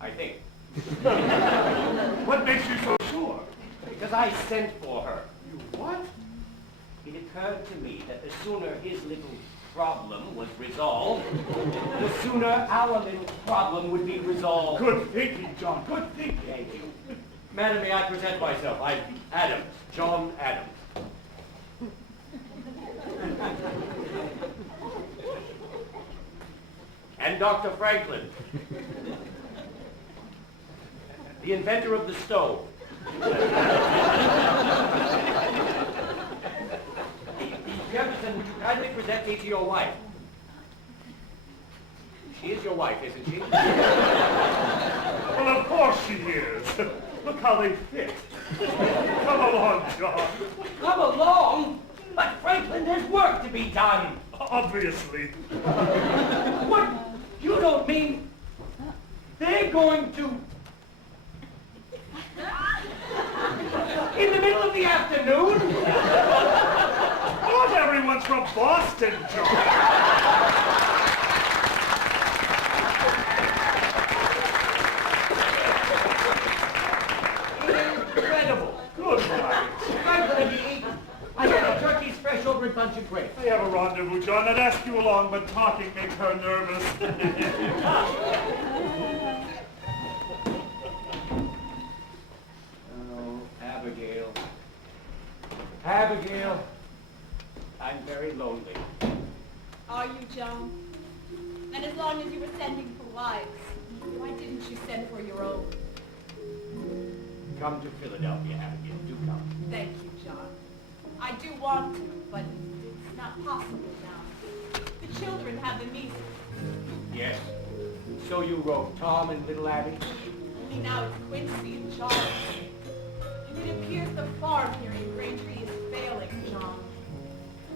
I think. What makes you so sure? Because I sent for her. You what? It occurred to me that the sooner his little problem was resolved, the sooner our little problem would be resolved. Good thinking, John, good thinking. Thank you. Madam, may I present myself? I'm Adams, John Adams. And Dr. Franklin, the inventor of the stove. Jefferson, would you kindly present me to your wife? She is your wife, isn't she? Well, of course she is. Look how they fit. Come along, John. Come along? But Franklin, there's work to be done. Obviously. What? You don't mean they're going to... In the middle of the afternoon? Not everyone's from Boston, John. Incredible. Good night. Franklin, have you eaten? I had a turkey's fresh over at Bunch of Grapes. I have a rendezvous, John. I'd ask you along, but talking makes her nervous. Oh, Abigail. Abigail, I'm very lonely. Are you, John? And as long as you were sending for wives, why didn't you send for your own? Come to Philadelphia, Abigail. Do come. Thank you, John. I do want to, but it's not possible now. The children have the measles. Yes. So you wrote Tom and little Abby? Only now it's Quincy and Charles. And it appears the farm here in Braintree is failing, John.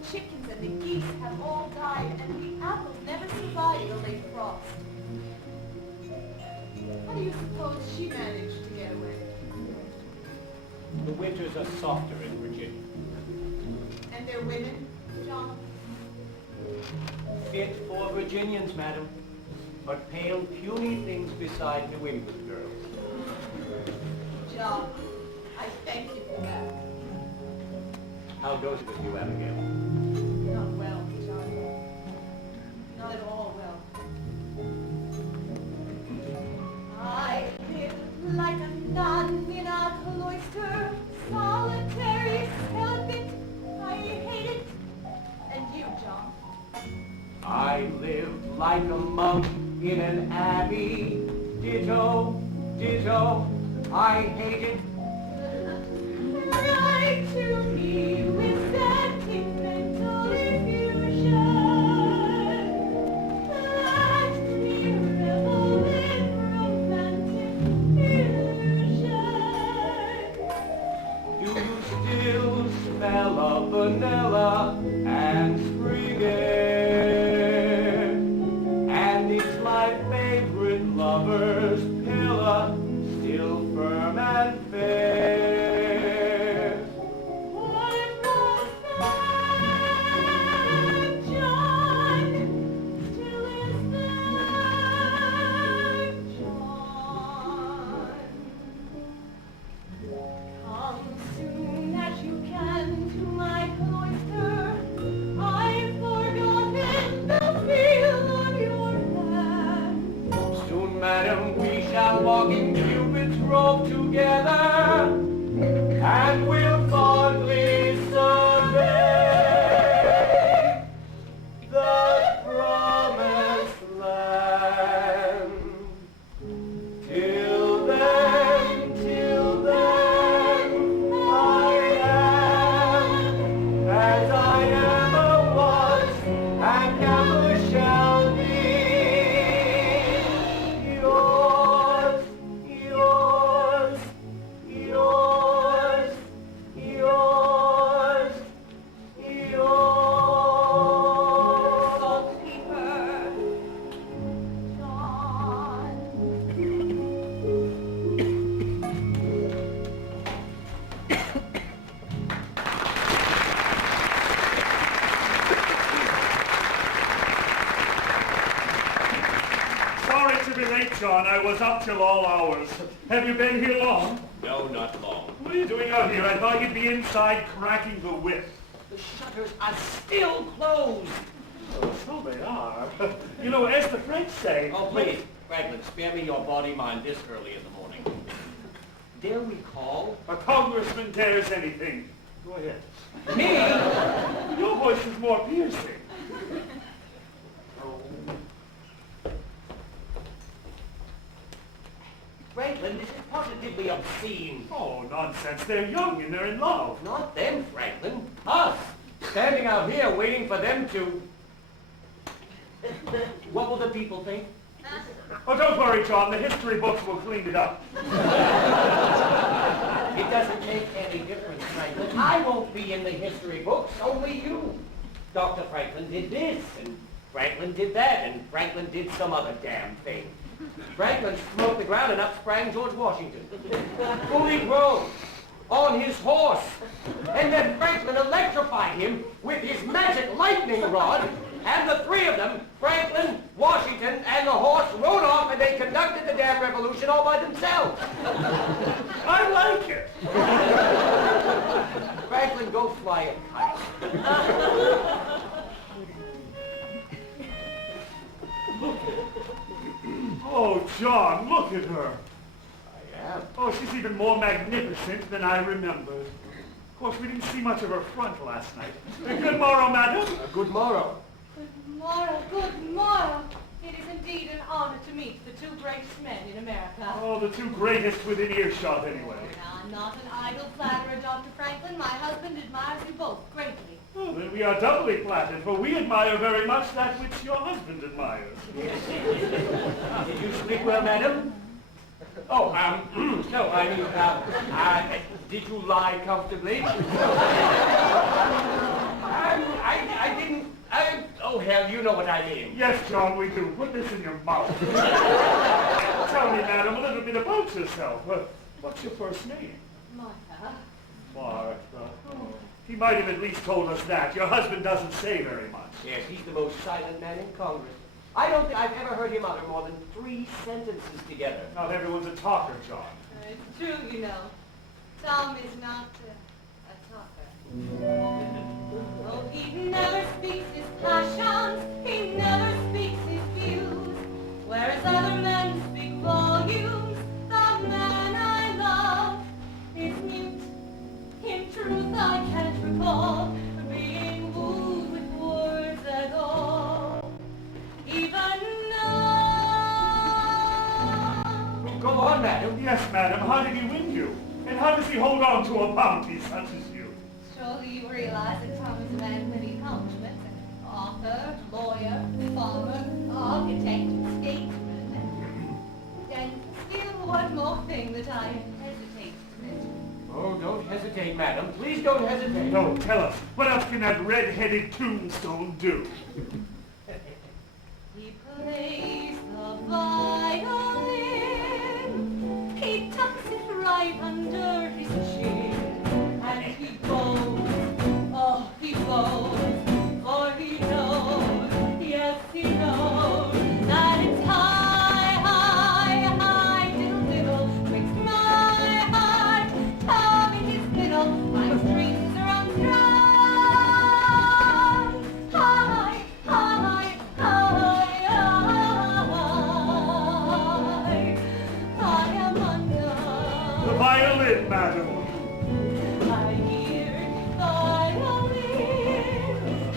The chickens and the geese have all died, and the apples never survived the late frost. How do you suppose she managed to get away? The winters are softer in Virginia. And their women, John? Fit for Virginians, madam, but pale, puny things beside New England girls. John, I thank you for that. How goes it with you, Abigail? Not well, John. Not at all well. I live like a nun in a cloister, solitary, celibate. I hate it. And you, John? I lived like a monk in an abbey. Ditto, ditto, I hate it. Write to me with sentimental effusion. Let me revel in romantic illusion. Do you still smell of vanilla and spring air? And is my favorite lover's pillow still firm and fair? What late, John. I was up till all hours. Have you been here long? No, not long. What are you doing out here? I thought you'd be inside cracking the whip. The shutters are still closed. Oh, so they are. You know, as the French say... Oh, please, Franklin, spare me your body mind this early in the morning. Dare we call? A congressman dares anything. Go ahead. Me? Your voice is more piercing. Franklin, this is positively obscene. Oh, nonsense. They're young and they're in love. Not them, Franklin. Us. Standing out here waiting for them to... What will the people think? Oh, don't worry, John. The history books will clean it up. It doesn't make any difference, Franklin. I won't be in the history books, only you. Dr. Franklin did this, and Franklin did that, and Franklin did some other damn thing. Franklin smote the ground and up sprang George Washington. Fully grown, on his horse. And then Franklin electrified him with his magic lightning rod, and the three of them, Franklin, Washington, and the horse, rode off and they conducted the damn revolution all by themselves. I like it. Franklin, go fly a kite. Oh, John, look at her. I am. Oh, she's even more magnificent than I remembered. Of course, we didn't see much of her front last night. Good morrow, madam. Good morrow. Good morrow, good morrow. It is indeed an honor to meet the two greatest men in America. Oh, the two greatest within earshot, anyway. Now, I'm not an idle flatterer, Dr. Franklin. My husband admires you both greatly. Oh, then we are doubly flattered, for we admire very much that which your husband admires. Did you sleep well, madam? Oh, no, I mean, did you lie comfortably? I didn't, oh, hell, you know what I mean. Yes, John, we do. Put this in your mouth. Tell me, madam, a little bit about yourself. What's your first name? Martha. Martha. Oh. He might have at least told us that. Your husband doesn't say very much. Yes, he's the most silent man in Congress. I don't think I've ever heard him utter more than 3 sentences together. Not everyone's a talker, John. It's true, you know. Tom is not a talker. Oh, he never speaks his passions. He never speaks his views. Whereas other men speak volumes, the man I love is mute. In truth, I can't recall being wooed with words at all. Even now. Go on, madam. Yes, madam. How did he win you? And how does he hold on to a bounty such as you? Surely you realize that Tom is a man of many accomplishments. An author, lawyer, farmer, architect, statesman. And still one more thing that I hesitate to mention. Oh, don't hesitate, madam. Please don't hesitate. No, tell us. What else can that red-headed tombstone do? He plays the violin. He tucks it right under his chin. And he blows, oh, he blows. For he knows, yes, he knows, that it's high, high, high, diddle, diddle, breaks my heart. Tommy, his fiddle, my strings are unstrung. High, high, high, high, I am undone. The violin, madam. I hear his violin,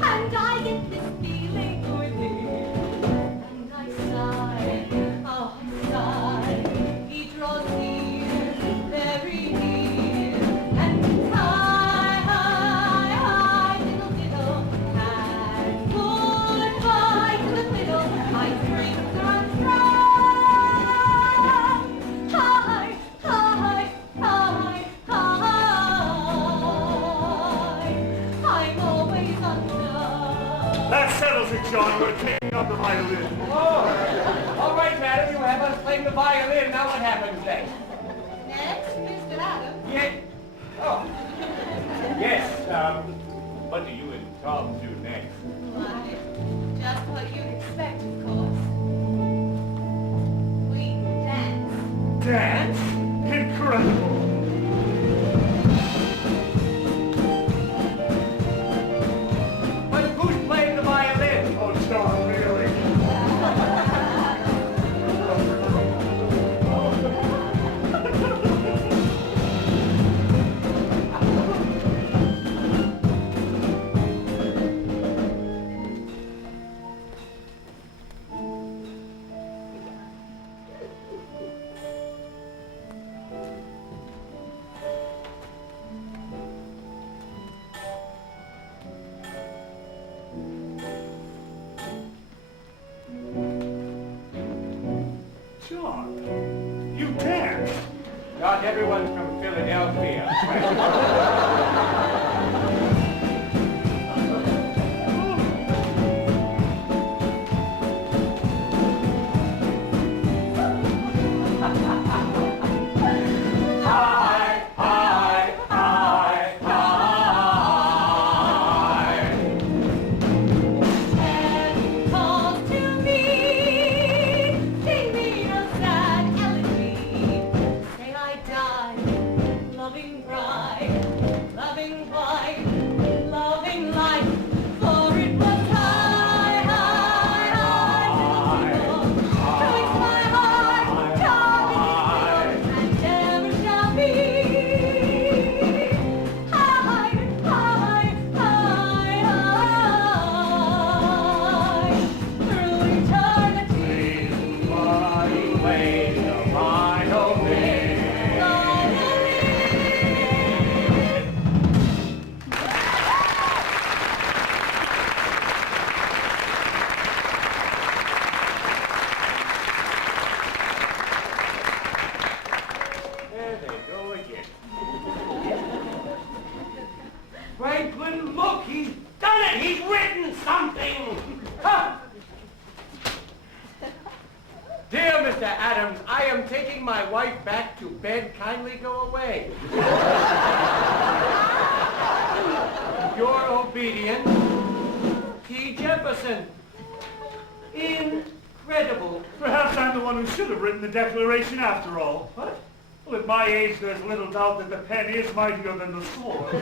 and I get this feeling within, and I sigh, oh, sigh. He draws near, very near, and it's high, high, high, diddle, diddle, and goodbye to the fiddle. My strings are unstrung. High, high, high, high. I'm always undone. That settles it, John. We're taking up the violin. Oh, all right, madam. You have us playing the violin. Now what happens next? Next, Mr. Adams. Yeah. Oh. Yes, what do you and Tom do next? Why, just what you'd expect, of course. We not everyone's from Philadelphia. Franklin, look, he's done it! He's written something! Huh. Dear Mr. Adams, I am taking my wife back to bed. Kindly go away. Your obedient, T. Jefferson. Incredible. Perhaps I'm the one who should have written the Declaration after all. What? Well, at my age, there's little doubt that the pen is mightier than the sword.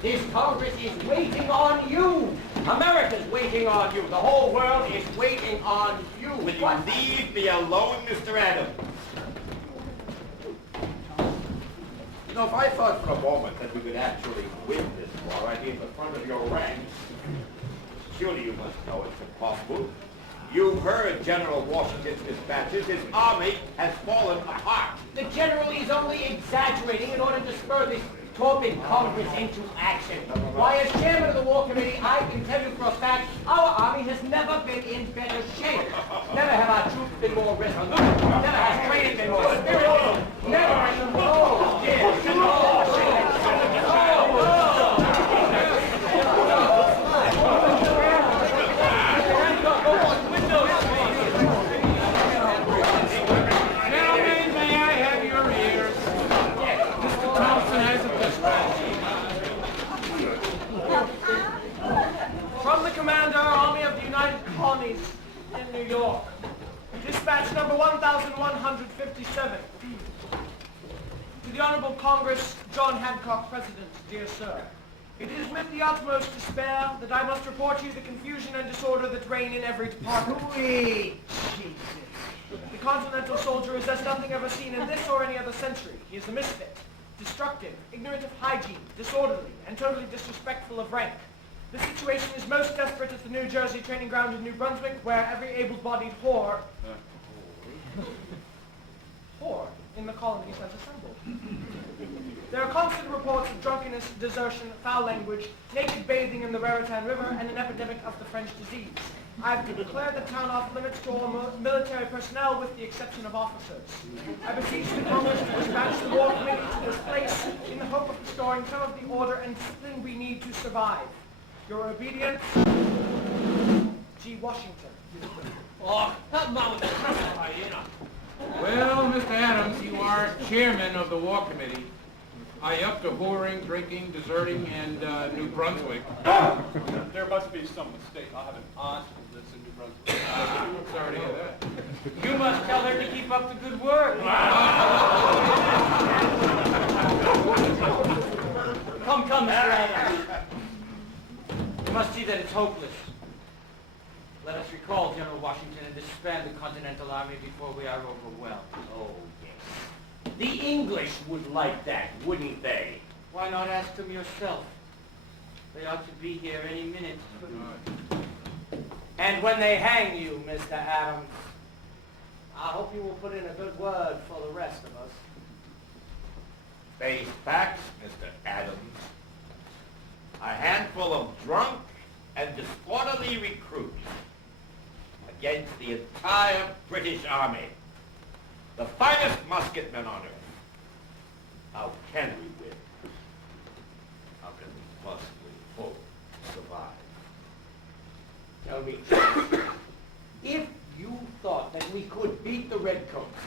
This Congress is waiting on you. America's waiting on you. The whole world is waiting on you. Will you leave me alone, Mr. Adams? You know, if I thought for a moment that we could actually win this war right here in the front of your ranks, surely you must know it's impossible. You've heard General Washington's dispatches. His army has fallen apart. The general is only exaggerating in order to spur this torpid Congress into action. Why, as chairman of the War Committee, I can tell you for a fact our army has never been in better shape. Never have our troops been more resolute. Never has training been more spirited. Never in the world. From the Commander, Army of the United Colonies in New York. Dispatch number 1157. To the Honorable Congress, John Hancock, President, dear sir. It is with the utmost despair that I must report to you the confusion and disorder that reign in every department. The Continental soldier is as nothing ever seen in this or any other century. He is a misfit, destructive, ignorant of hygiene, disorderly, and totally disrespectful of rank. The situation is most desperate at the New Jersey training ground in New Brunswick, where every able-bodied whore in the colonies has assembled. There are constant reports of drunkenness, desertion, foul language, naked bathing in the Repertory River, and an epidemic of the French disease. I have declared the town off limits to all military personnel with the exception of officers. I beseech the Congress to dispatch the War Committee to this place in the hope of restoring some of the order and discipline we need to survive. Your obedient, G. Washington. Oh, come on with the hyena. Well, Mr. Adams, you are chairman of the War Committee. I up to whoring, drinking, deserting, and New Brunswick. There must be some mistake. I have an aunt who lives in New Brunswick. Sorry to hear that. You must tell her to keep up the good work. Come, Mr. Adams. You must see that it's hopeless. Let us recall General Washington and disband the Continental Army before we are overwhelmed. Oh, yes. The English would like that, wouldn't they? Why not ask them yourself? They ought to be here any minute. And when they hang you, Mr. Adams, I hope you will put in a good word for the rest of us. Face facts, Mr. Adams. A handful of drunk and disorderly recruits against the entire British Army. The finest musketmen on earth. How can we win? How can we possibly hope to survive? Tell me, if you thought that we could beat the Redcoats,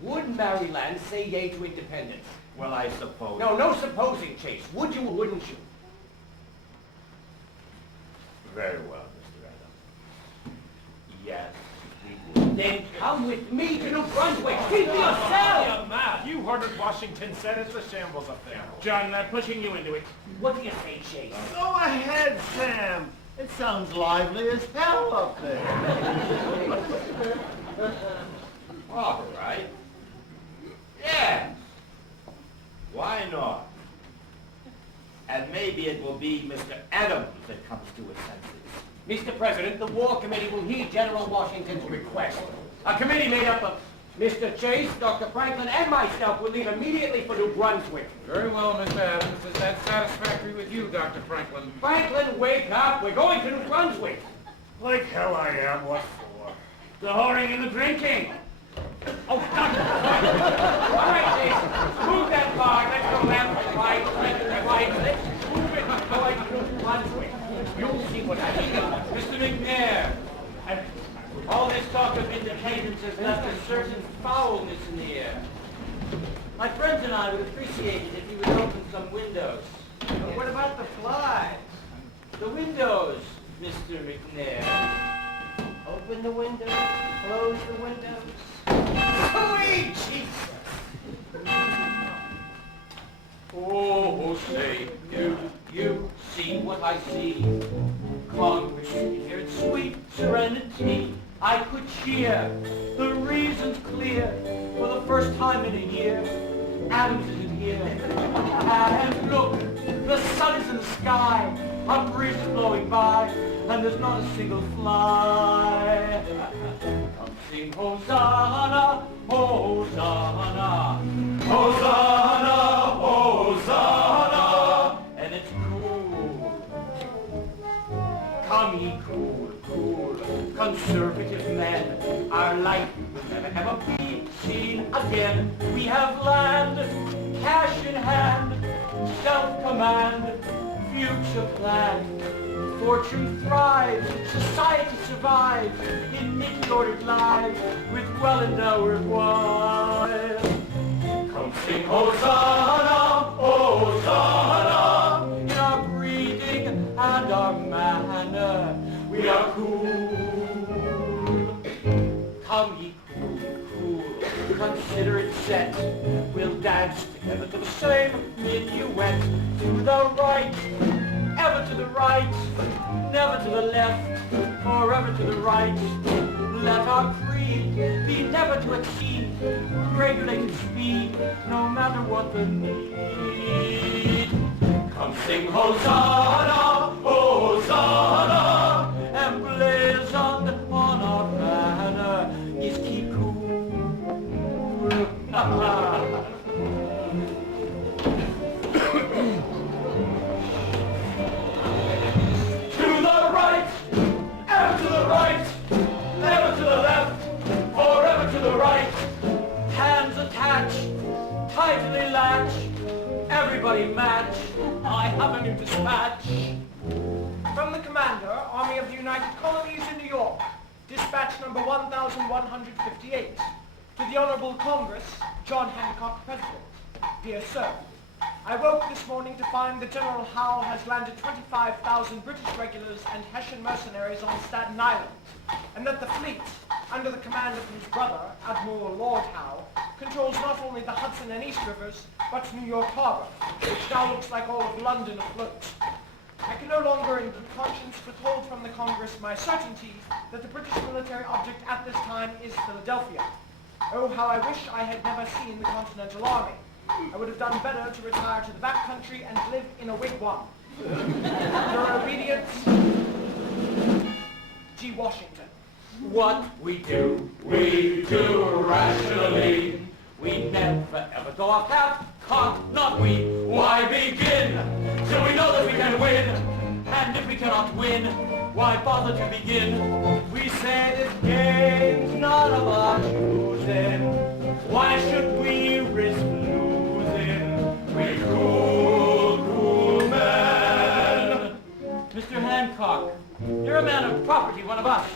would Maryland say yea to independence? Well, I suppose... No supposing, Chase. Would you or wouldn't you? Very well, Mr. Adams. Yes, we would. Then come with me to New Brunswick. Speak for yourself. You heard what Washington said. It's a shambles up there. John, they're pushing you into it. What do you say, Chase? Go ahead, Sam. It sounds lively as hell up there. All right. Yes. Why not? And maybe it will be Mr. Adams that comes to his senses. Mr. President, the War Committee will heed General Washington's request. A committee made up of Mr. Chase, Dr. Franklin, and myself will leave immediately for New Brunswick. Very well, Mr. Adams. Is that satisfactory with you, Dr. Franklin? Franklin, wake up. We're going to New Brunswick. Like hell I am. What for? The whoring and the drinking. Oh, Dr. Franklin. All right, Chase. Move that bar. Let's go left, right, Let's move it. Going to New Brunswick. You'll see what I mean. Mr. McNair, all this talk of independence has left a certain foulness in the air. My friends and I would appreciate it if you would open some windows. But what about the flies? The windows, Mr. McNair. Open the windows, close the windows. Sweet Jesus! Oh, say, you see what I see. Congress here in sweet serenity. I could cheer, the reason's clear. For the first time in a year, Adams isn't here. And look, the sun is in the sky, a breeze is blowing by, and there's not a single fly. Come sing Hosanna, Hosanna, Hosanna, Hosanna, and it's cool. Come ye cool, cool, conservative men, our light will never ever be seen again. We have land, cash in hand, self-command, future plan. Fortune thrives, society survives, in neatly ordered lives, with well-endowed wives. Come sing Hosanna, Hosanna, in our breeding and our manner, we are cool. Come ye cool, cool, consider it set, we'll dance together to the same minuet, to the right, ever to the right, never to the left, forever to the right. Let our creed be never to exceed regulated speed, no matter what the need. Come sing Hosanna, Hosanna, emblazoned on our banner is keep cool. Tightly latch, everybody match, I have a new dispatch. From the Commander, Army of the United Colonies in New York, dispatch number 1158. To the Honorable Congress, John Hancock, President. Dear Sir, I woke this morning to find that General Howe has landed 25,000 British regulars and Hessian mercenaries on Staten Island, and that the fleet, under the command of his brother, Admiral Lord Howe, controls not only the Hudson and East Rivers, but New York Harbor, which now looks like all of London afloat. I can no longer in good conscience withhold from the Congress my certainty that the British military object at this time is Philadelphia. Oh, how I wish I had never seen the Continental Army. I would have done better to retire to the back country and live in a wigwam. Your obedience, G. Washington. What we do rationally. We never ever go off half-cocked, not we. Why begin till we know that we can win? And if we cannot win, why bother to begin? We say this game's not of our choosing. Why should we risk losing? We cool men. Mr. Hancock, you're a man of property, one of us.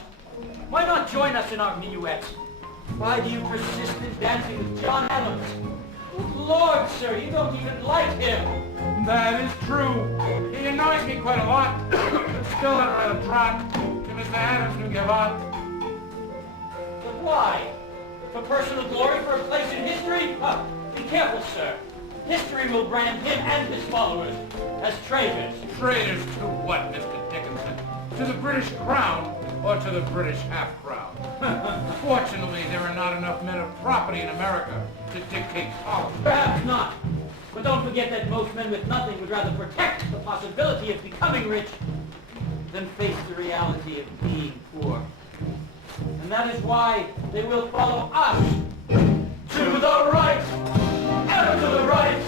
Why not join us in our minuet? Why do you persist in dancing with John Adams? Good Lord, sir, you don't even like him. That is true. He annoys me quite a lot. But still, I'd rather trot to Mr. Adams to give up. But why? For personal glory, for a place in history? Be careful, sir. History will brand him and his followers as traitors. Traitors to what, Mr. Dickinson? To the British Crown or to the British half-crown? Fortunately, there are not enough men of property in America to dictate policy. Perhaps not. But don't forget that most men with nothing would rather protect the possibility of becoming rich than face the reality of being poor. And that is why they will follow us to the right, ever to the right,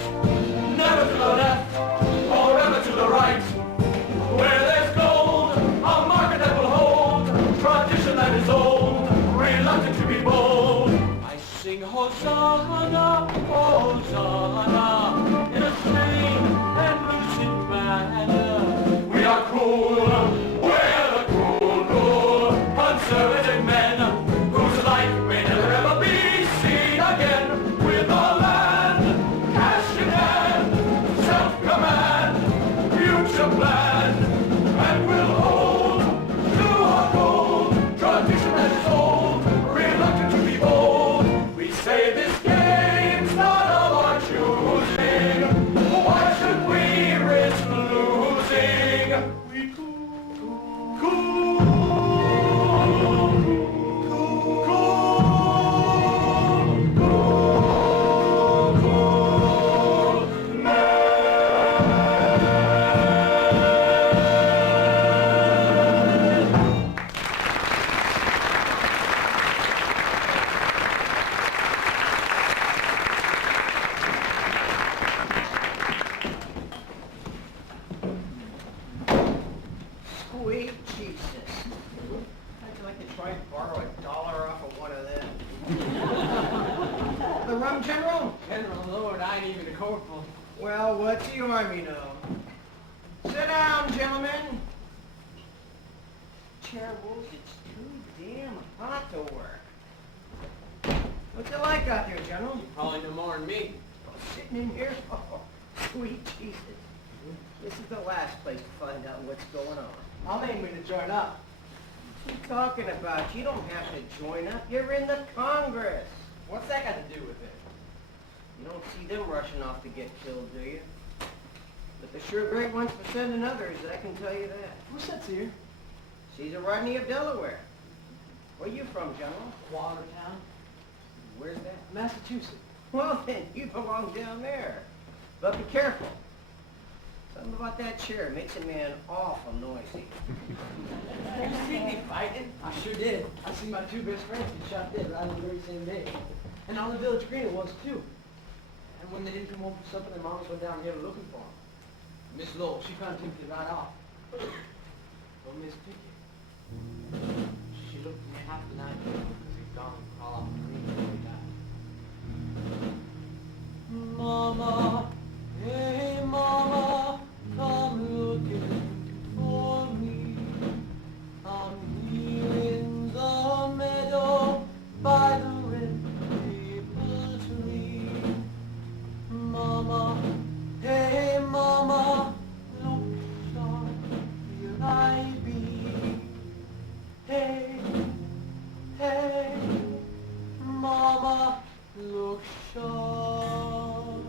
never to the left, or ever to the right. Where there's gold, a market that will hold, tradition that is old, reluctant to be bold. I sing Hosanna, Hosanna, in a sane and lucid manner. We are cool, we're the cool, conservative men, whose like may never ever be seen again. With a land, cash in hand, self-command, future plan, and we'll hold to our gold, tradition that is old, reluctant to be bold. We say this game's not of our choosing. Why should we risk losing? We Sweet Jesus. I'd like to try and borrow $1 off of one of them. The rum, General? General, Lord, I ain't even a corporal. Well, what's the army know? Sit down, gentlemen. Chair Wolves, it's too damn hot to work. What's it like out there, General? Probably no more than me. Sitting in here? Oh, sweet Jesus. This is the last place to find out what's going on. I'll aim me to join up. What are you talking about? You don't have to join up. You're in the Congress. What's that got to do with it? You don't see them rushing off to get killed, do you? But they're sure great ones for sending others, I can tell you that. Who sits here? Caesar Rodney of Delaware. Where you from, General? Watertown, Where's that? Massachusetts. Well, then, you belong down there. But be careful. Something about that chair makes a man awful noisy. You seen me fighting? I sure did. I seen my two best friends get shot dead right on the very same day. And on the village green it was too. And when they didn't come home for supper, their moms went down here looking for them. Miss Lowell, she found Timothy right off. Well, Miss Pickett, she looked at me half the night as he'd gone and crawl off the green before he died. Mama, hey mama, come looking for me. I'm here in the meadow by the Repertory. Mama, hey mama, look sharp, here I be. Hey, hey, mama, look sharp.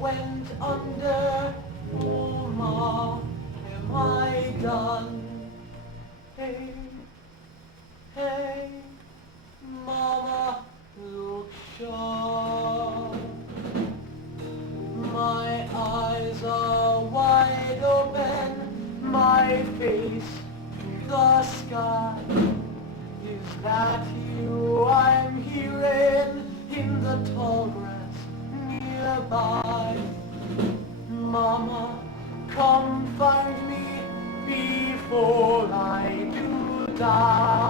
went under. Oh, Ma, am I done? Hey, hey, Mama, look sharp. My eyes are wide open, my face to the sky. Is that you I'm hearing in the tall grass nearby? Mama, come find me before I do die.